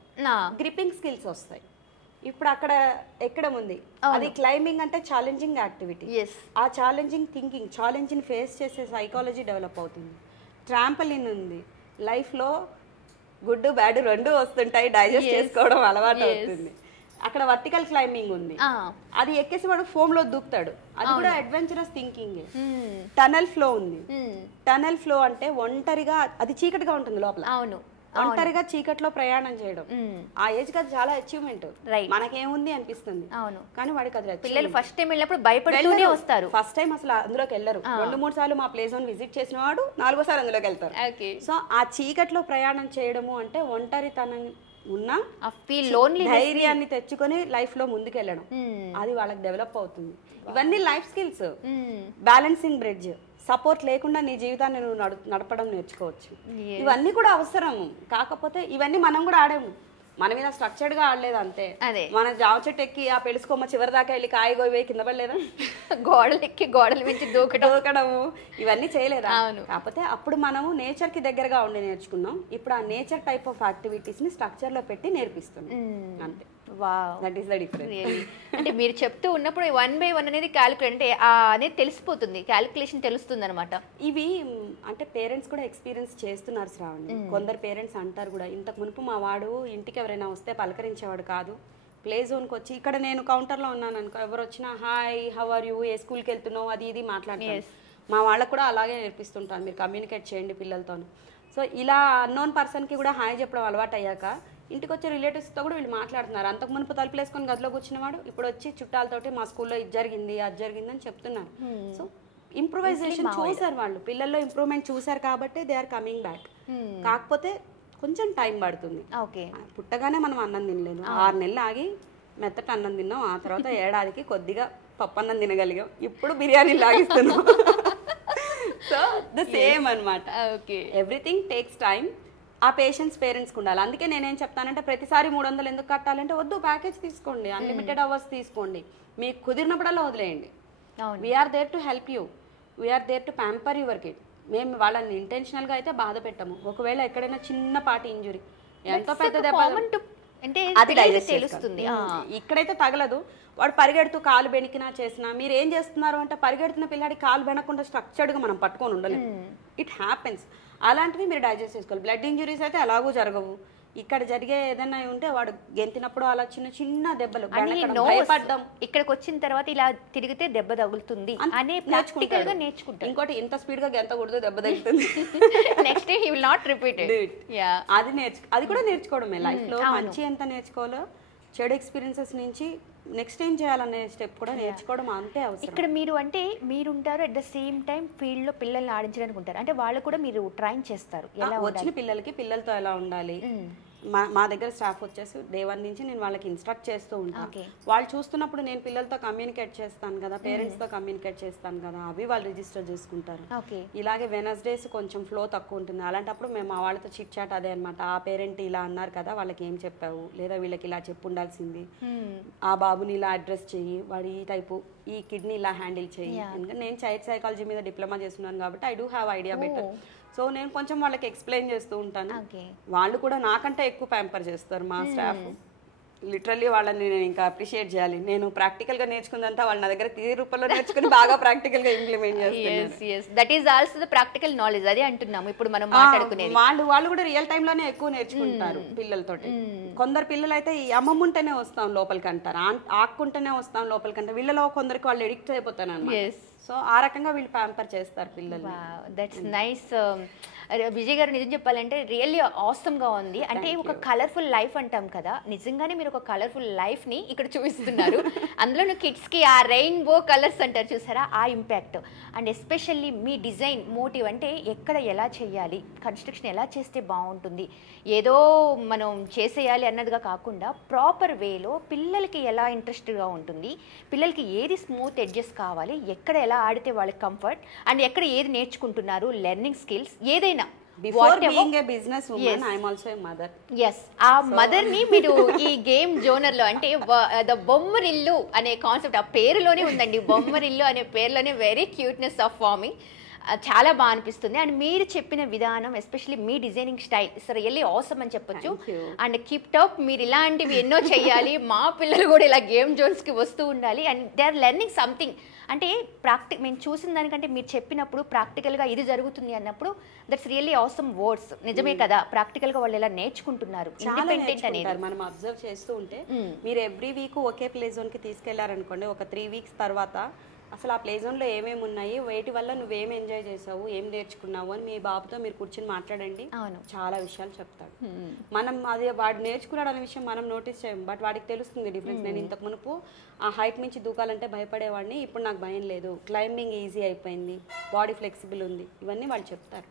గ్రిప్పింగ్ స్కిల్స్ వస్తాయి. ఇప్పుడు అక్కడ ఎక్కడం ఉంది, అది క్లైంబింగ్ అంటే ఛాలెంజింగ్ యాక్టివిటీ. ఆ ఛాలెంజింగ్ థింకింగ్, ఛాలెంజ్ ని ఫేస్ చేసే సైకాలజీ డెవలప్ అవుతుంది. ట్రాంపలిన్ ఉంది, లైఫ్ లో గుడ్ బ్యాడ్ రెండు వస్తుంటాయి, డైజెస్ట్ చేసుకోవడం అలవాటు అవుతుంది. అక్కడ వర్టికల్ క్లైంబింగ్ ఉంది, అది ఎక్కేసి వాడు ఫోమ్ లో దూకుతాడు, అది కూడా అడ్వెంచరస్ థింకింగ్. టనల్ ఫ్లో ఉంది, టనల్ ఫ్లో అంటే ఒంటరిగా, అది చీకటిగా ఉంటుంది లోపల, ఒంటరిగా చీకట్లో ప్రయాణం చేయడం. ఆ ఏజ్ కి అది చాలా అచీవ్మెంట్. మనకేముంది అనిపిస్తుంది, కానీ వాడికి అది పిల్లలు ఫస్ట్ టైం వెళ్ళినప్పుడు భయపడుతూనే వస్తారు. ఫస్ట్ టైం అసలు అందులోకి వెళ్ళరు. 2-3 సార్లు మా ప్లే జోన్ విజిట్ చేసిన వాడు 4వ సారి అందులోకి వెళ్తారు. సో ఆ చీకట్లో ప్రయాణం చేయడము అంటే ఒంటరితనం ఉన్నా ధైర్యాన్ని తెచ్చుకొని లైఫ్ లో ముందుకెళ్ళడం, అది వాళ్ళకి డెవలప్ అవుతుంది. ఇవన్నీ life skills. Balancing bridge, support లేకుండా నీ జీవితాన్ని నువ్వు నడపడం నేర్చుకోవచ్చు. ఇవన్నీ కూడా అవసరం. కాకపోతే ఇవన్నీ మనం కూడా ఆడాము, మన మీద స్ట్రక్చర్డ్ గా ఆడలేదు అంతే. మన జామ చెట్టు ఎక్కి ఆ పెలుసుకోమ్మ చివరి దాకా వెళ్ళి కాయ గోయి కింద పడలేదా, గోడలు ఎక్కి గోడల నుంచి దూకడము ఇవన్నీ చేయలేదా. కాకపోతే అప్పుడు మనము నేచర్ కి దగ్గరగా ఉండి నేర్చుకున్నాం. ఇప్పుడు ఆ నేచర్ టైప్ ఆఫ్ యాక్టివిటీస్ ని స్ట్రక్చర్ లో పెట్టి నేర్పిస్తున్నాం అంతే. That is the difference. అంటే మీరు చెప్తూ ఉన్నప్పుడు 1 by 1 అనేది క్యాలిక్యులేట్ అంటే అనేది తెలిసిపోతుంది, క్యాలిక్యులేషన్ తెలుస్తుంది అనమాట. ఇవి అంటే పేరెంట్స్ కూడా ఎక్స్పీరియన్స్ చేస్తున్నారు శ్రావణి. కొందరు పేరెంట్స్ అంటారు కూడా, ఇంతకు మునుపు మా వాడు ఇంటికి ఎవరైనా వస్తే పలకరించేవాడు కాదు, ప్లే జోన్కి వచ్చి ఇక్కడ నేను కౌంటర్లో ఉన్నాను అనుకో, ఎవరు వచ్చినా హాయ్ హౌ ఆర్ యూ, ఏ స్కూల్కి వెళ్తున్నావు, అది ఇది మాట్లాడతాను. మా వాళ్ళకు కూడా అలాగే నేర్పిస్తుంటాను, మీరు కమ్యూనికేట్ చేయండి పిల్లలతో. సో ఇలా అన్నోన్ పర్సన్కి కూడా హాయ్ చెప్పడం అలవాటు అయ్యాక ఇంటికి వచ్చే రిలేటివ్స్తో కూడా వీళ్ళు మాట్లాడుతున్నారు. అంతకు మునుపు తలుపులు వేసుకొని గదిలో కూర్చున్నవాడు ఇప్పుడు వచ్చి చుట్టాలతోటి మా స్కూల్లో ఇది జరిగింది అది జరిగింది అని చెప్తున్నారు. సో ఇంప్రూవైజేషన్ చూసారు వాళ్ళు, పిల్లల్లో ఇంప్రూవ్మెంట్ చూసారు కాబట్టి దే ఆర్ కమింగ్ బ్యాక్. కాకపోతే కొంచెం టైం పడుతుంది. పుట్టగానే మనం అన్నం తినలేదు, 6 నెలలు ఆగి మెత్తటి అన్నం తిన్నాం, ఆ తర్వాత ఏడాదికి కొద్దిగా పప్పు అన్నం తినగలిగాం, ఇప్పుడు బిర్యానీ లాగిస్తున్నాం. సో ద సేమ్ అనమాట. Everything takes time. ఆ పేషెన్స్ పేరెంట్స్కి ఉండాలి. అందుకే నేనేం చెప్తానంటే ప్రతిసారి 300 ఎందుకు కట్టాలంటే వద్దు, ప్యాకేజ్ తీసుకోండి, అన్లిమిటెడ్ అవర్స్ తీసుకోండి, మీకు కుదిరినప్పుడల్లా వదిలేయండి. We are there to help you, we are there to pamper your kid. మేము వాళ్ళని ఇంటెన్షనల్గా అయితే బాధ పెట్టము. ఒకవేళ ఎక్కడైనా చిన్నపాటి ఇంజురీ, ఎంతో పెద్ద దెబ్బ అది డైజెస్ట్ చేస్తుంది, ఇక్కడైతే తగలదు. వాడు పరిగెడుతూ కాలు బెనికినా చేసినా మీరు ఏం చేస్తున్నారు అంటే పరిగెడుతున్న పిల్లాడి కాలు బెనకుండా స్ట్రక్చర్డ్గా మనం పట్టుకొని ఉండలేము. It happens. అలాంటివి మీరు డైజెస్ట్ చేసుకోవాలి. బ్లడ్ ఇంజురీస్ అయితే ఎలాగూ జరగవు. ఇక్కడ జరిగే ఏదైనా ఉంటే వాడు గెంతినప్పుడు అలా చిన్న చిన్న దెబ్బలు, భయపడ్డం, ఇక్కడికి వచ్చిన తర్వాత ఇలా తిరిగితే దెబ్బ తగులుతుంది అనే ప్రాక్టికల్ గా నేర్చుకుంటారు. ఇంకోటి ఇంత స్పీడ్ గా గెంతకూడదు, దెబ్బ తగులుతుంది, next he will not repeat it. అది కూడా నేర్చుకోవడమే. లైఫ్ లో మంచి ఎంత నేర్చుకోవాలో చెడు ఎక్స్పీరియన్సెస్ నుంచి నెక్స్ట్ ఏం చేయాలనే స్టెప్ కూడా నేర్చుకోవడం అంతే అవసరం. ఇక్కడ మీరు అంటే మీరుంటారు, at the same time field లో పిల్లల్ని ఆడించడానికి ఉంటారు, అంటే వాళ్ళు కూడా మీరు ట్రైన్ చేస్తారు. వచ్చిన పిల్లలకి పిల్లలతో ఎలా ఉండాలి, మా దగ్గర స్టాఫ్ వచ్చేసి డే 1 నుంచి నేను వాళ్ళకి ఇన్స్ట్రక్ట్ చేస్తూ ఉంటాను. వాళ్ళు చూస్తున్నప్పుడు నేను పిల్లలతో కమ్యూనికేట్ చేస్తాను కదా, పేరెంట్స్తో కమ్యూనికేట్ చేస్తాను కదా, అవి వాళ్ళు రిజిస్టర్ చేసుకుంటారు. ఇలాగే వెనస్డేస్ కొంచెం ఫ్లో తక్కువ ఉంటుంది, అలాంటప్పుడు మేము మా వాళ్ళతో చిట్ చాట్ అదే అనమాట. ఆ పేరెంట్ ఇలా అన్నారు కదా, వాళ్ళకి ఏం చెప్పావు, లేదా వీళ్ళకి ఇలా చెప్పు ఉండాల్సింది, ఆ బాబుని ఇలా అడ్రస్ చెయ్యి, వాడు ఈ టైపు ఈ కిడ్నీ ఇలా హ్యాండిల్ చెయ్యి. ఎందుకంటే నేను చైల్డ్ సైకాలజీ మీద డిప్లొమా చేస్తున్నాను కాబట్టి I do have idea better. So నేను కొంచెం వాళ్ళకి ఎక్స్ప్లెయిన్ చేస్తూ ఉంటాను. వాళ్ళు కూడా నాకంటే ఎక్కువ ప్యాంపర్ చేస్తారు మా స్టాఫ్. లిటరల్లీ వాళ్ళని నేను ఇంకా అప్రిషియేట్ చేయాలి. నేను ప్రాక్టికల్ గా నేర్చుకుందంతా వాళ్ళ నా దగ్గర థియరీ రూపంలో నేర్చుకుని బాగా ప్రాక్టికల్ గా ఇంప్లిమెంట్ చేస్తారు. That is also the practical knowledge, అదే అంటున్నాము ఇప్పుడు మనం మాట్లాడుకునేది. వాళ్ళు కూడా రియల్ టైమ్ లోనే ఎక్కువ నేర్చుకుంటారు పిల్లలతోటి. కొందరు పిల్లలు అయితే ఈ అమ్మమ్మ ఉంటేనే వస్తాం లోపలికి అంటారు, ఆక్కుంటేనే వస్తాం లోపలికి అంటారు. వీళ్ళలో కొందరికి వాళ్ళు ఎడిక్ట్ అయిపోతాను అన్నమాట. సో ఆ రకంగా వీళ్ళు ప్యాంపర్ చేస్తారు పిల్లలు. That's nice. విజయ్ గారు నిజం చెప్పాలంటే రియల్లీ ఆసమ్గా ఉంది. అంటే ఒక కలర్ఫుల్ లైఫ్ అంటాం కదా, నిజంగానే మీరు ఒక కలర్ఫుల్ లైఫ్ని ఇక్కడ చూపిస్తున్నారు. అందులో కిడ్స్కి ఆ రెయిన్బో కలర్స్ అంటారు చూసారా, ఆ ఇంపాక్ట్. అండ్ ఎస్పెషల్లీ మీ డిజైన్ మోటివ్ అంటే ఎక్కడ ఎలా చేయాలి, కన్స్ట్రక్షన్ ఎలా చేస్తే బాగుంటుంది, ఏదో మనం చేసేయాలి అన్నదిగా కాకుండా ప్రాపర్ వేలో పిల్లలకి ఎలా ఇంట్రెస్ట్గా ఉంటుంది, పిల్లలకి ఏది స్మూత్ ఎడ్జెస్ కావాలి, ఎక్కడ ఎలా ఆడితే వాళ్ళకి కంఫర్ట్, అండ్ ఎక్కడ ఏది నేర్చుకుంటున్నారు, లెర్నింగ్ స్కిల్స్ ఏదైనా. Before being a business woman, I am also a mother. Yes, ఆ మదర్ ని మీరు ఈ గేమ్ జోనర్ లో అంటే ద బొమ్మరిల్లు అనే కాన్సెప్ట్ ఆ పేరులోనే ఉందండి. బొమ్మరిల్లు అనే పేరులోనే వెరీ క్యూట్నెస్ ఆఫ్ ఫార్మింగ్ చాలా బాగా అనిపిస్తుంది. అండ్ మీరు చెప్పిన విధానం especially me designing style it's really awesome అని చెప్పొచ్చు. అండ్ కీప్ టాప్, మీరు ఇలాంటివి ఎన్నో చేయాలి, మా పిల్లలు కూడా ఇలా గేమ్ జోన్స్కి వస్తూ ఉండాలి. And they are learning something. అంటే మేము చూసిన దానికంటే మీరు చెప్పినప్పుడు ప్రాక్టికల్గా ఇది జరుగుతుంది అన్నప్పుడు దట్స్ రియల్లీ ఆసమ్ వర్డ్స్. నిజమే కదా, ప్రాక్టికల్గా వాళ్ళు ఎలా నేర్చుకుంటున్నారు, ఇండిపెండెంట్ అనేది మనం అబ్జర్వ్ చేస్తూ ఉంటే. మీరు ఎవ్రీ వీక్ ఒకే ప్లే జోన్కి తీసుకెళ్లారనుకోండి, ఒక 3 weeks తర్వాత అసలు ఆ ప్లే జోన్లో ఏమేమి ఉన్నాయి, వేటి వల్ల నువ్వేం ఎంజాయ్ చేసావు, ఏం నేర్చుకున్నావు అని మీ బాబుతో మీరు కూర్చొని మాట్లాడండి, చాలా విషయాలు చెప్తాడు. మనం అది వాడు నేర్చుకున్నాడు అనే విషయం మనం నోటీస్ చేయం, బట్ వాడికి తెలుస్తుంది డిఫరెన్స్. నేను ఇంతకు మునుపు ఆ హైట్ నుంచి దూకాలంటే భయపడేవాడిని, ఇప్పుడు నాకు భయం లేదు, క్లైంబింగ్ ఈజీ అయిపోయింది, బాడీ ఫ్లెక్సిబుల్ ఉంది, ఇవన్నీ వాళ్ళు చెప్తారు.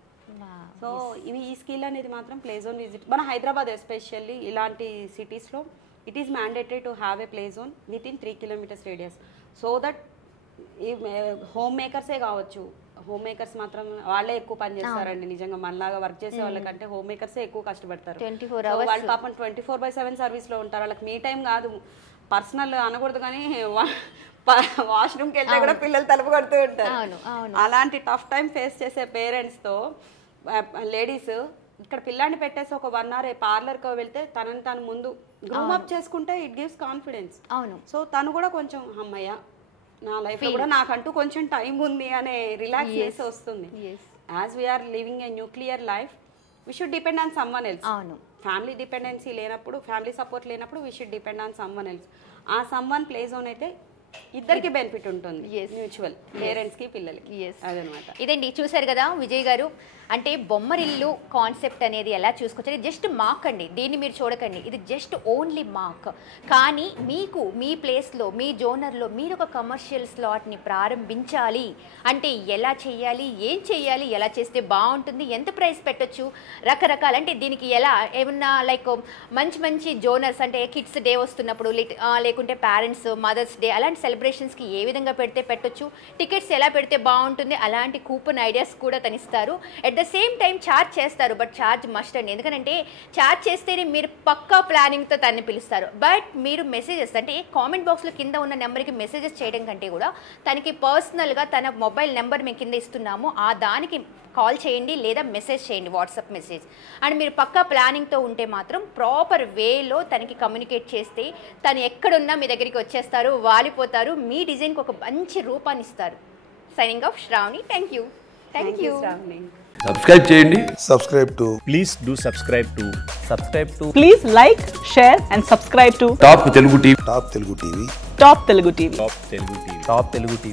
సో ఇవి ఈ స్కిల్ అనేది మాత్రం ప్లే జోన్ విజిట్ మన హైదరాబాద్ ఎస్పెషల్లీ ఇలాంటి సిటీస్లో it is mandatory to have a play zone with in 3 kilometers radius. So that ఈ హోమ్ మేకర్సే కావచ్చు, హోమ్ మేకర్స్ మాత్రం వాళ్ళే ఎక్కువ పని చేస్తారండి. నిజంగా మనలాగా వర్క్ చేసే వాళ్ళకంటే హోమ్ మేకర్సే ఎక్కువ కష్టపడతారు. వాళ్ళు పాపం 24/7 సర్వీస్లో ఉంటారు. వాళ్ళకి మీ టైం కాదు, పర్సనల్ అనకూడదు కానీ వాష్రూమ్కి వెళ్తే కూడా పిల్లలు తలుపు కొడుతూ ఉంటారు. అలాంటి టఫ్ టైం ఫేస్ చేసే పేరెంట్స్తో లేడీస్ ఇక్కడ పిల్లాన్ని పెట్టేసి ఒక 1 hour పార్లర్కి వెళ్తే తనని తను ముందు గ్రూమ్ అప్ చేసుకుంటే ఇట్ గివ్స్ కాన్ఫిడెన్స్. సో తను కూడా కొంచెం అమ్మయ్య నా లైఫ్ లో కూడా నాకంటూ కొంచెం టైం ఉంది అనే రిలాక్స్ చేసి వస్తుంది. As we are living a nuclear life we should depend on someone else. Family dependency లేనప్పుడు, ఫ్యామిలీ సపోర్ట్ లేనప్పుడు we should depend on someone else. ఆ సమ్వన్ ప్లే జోన్ అయితే ఇద్దరికి బెనిఫిట్ ఉంటుంది, మ్యూచువల్, పేరెంట్స్ కి పిల్లలకి. అదనమాట. ఇదండి చూసారు కదా విజయ్ గారు, అంటే బొమ్మరిల్లు కాన్సెప్ట్ అనేది ఎలా చూసుకొచ్చారు. జస్ట్ మార్క్ అండి, దీన్ని మీరు చూడకండి, ఇది జస్ట్ ఓన్లీ మార్క్. కానీ మీకు మీ ప్లేస్లో, మీ జోనర్లో మీరు ఒక కమర్షియల్ స్లాట్ని ప్రారంభించాలి అంటే ఎలా చేయాలి, ఏం చేయాలి, ఎలా చేస్తే బాగుంటుంది, ఎంత ప్రైస్ పెట్టొచ్చు, రకరకాల, అంటే దీనికి ఎలా ఏమన్నా లైక్ మంచి మంచి జోనర్స్ అంటే కిడ్స్ డే వస్తున్నప్పుడు లేకుంటే పేరెంట్స్ మదర్స్ డే అలాంటి సెలబ్రేషన్స్కి ఏ విధంగా పెడితే పెట్టొచ్చు, టికెట్స్ ఎలా పెడితే బాగుంటుంది, అలాంటి కూపన్ ఐడియాస్ కూడా తనిస్తారు. At the same time charge చేస్తారు, బట్ ఛార్జ్ మస్ట్ అండి. ఎందుకంటే ఛార్జ్ చేస్తేనే మీరు పక్కా ప్లానింగ్తో తన్ని పిలుస్తారు. బట్ మీరు మెసేజెస్ అంటే కామెంట్ బాక్స్లో కింద ఉన్న నెంబర్కి మెసేజెస్ చేయడం కంటే కూడా తనకి పర్సనల్గా తన మొబైల్ నెంబర్ మేము కింద ఇస్తున్నాము, ఆ దానికి కాల్ చేయండి లేదా మెసేజ్ చేయండి, వాట్సాప్ మెసేజ్. అండ్ మీరు పక్కా ప్లానింగ్తో ఉంటే మాత్రం ప్రాపర్ వేలో తనకి కమ్యూనికేట్ చేస్తే తను ఎక్కడున్నా మీ దగ్గరికి వచ్చేస్తారు, వాలిపోతారు, మీ డిజైన్కి ఒక మంచి రూపాన్ని ఇస్తారు. Signing off, Shravani. Thank you. Subscribe చేయండి. Please do subscribe to Please like, share and subscribe to top Telugu TV. Top Telugu TV. Top Telugu TV.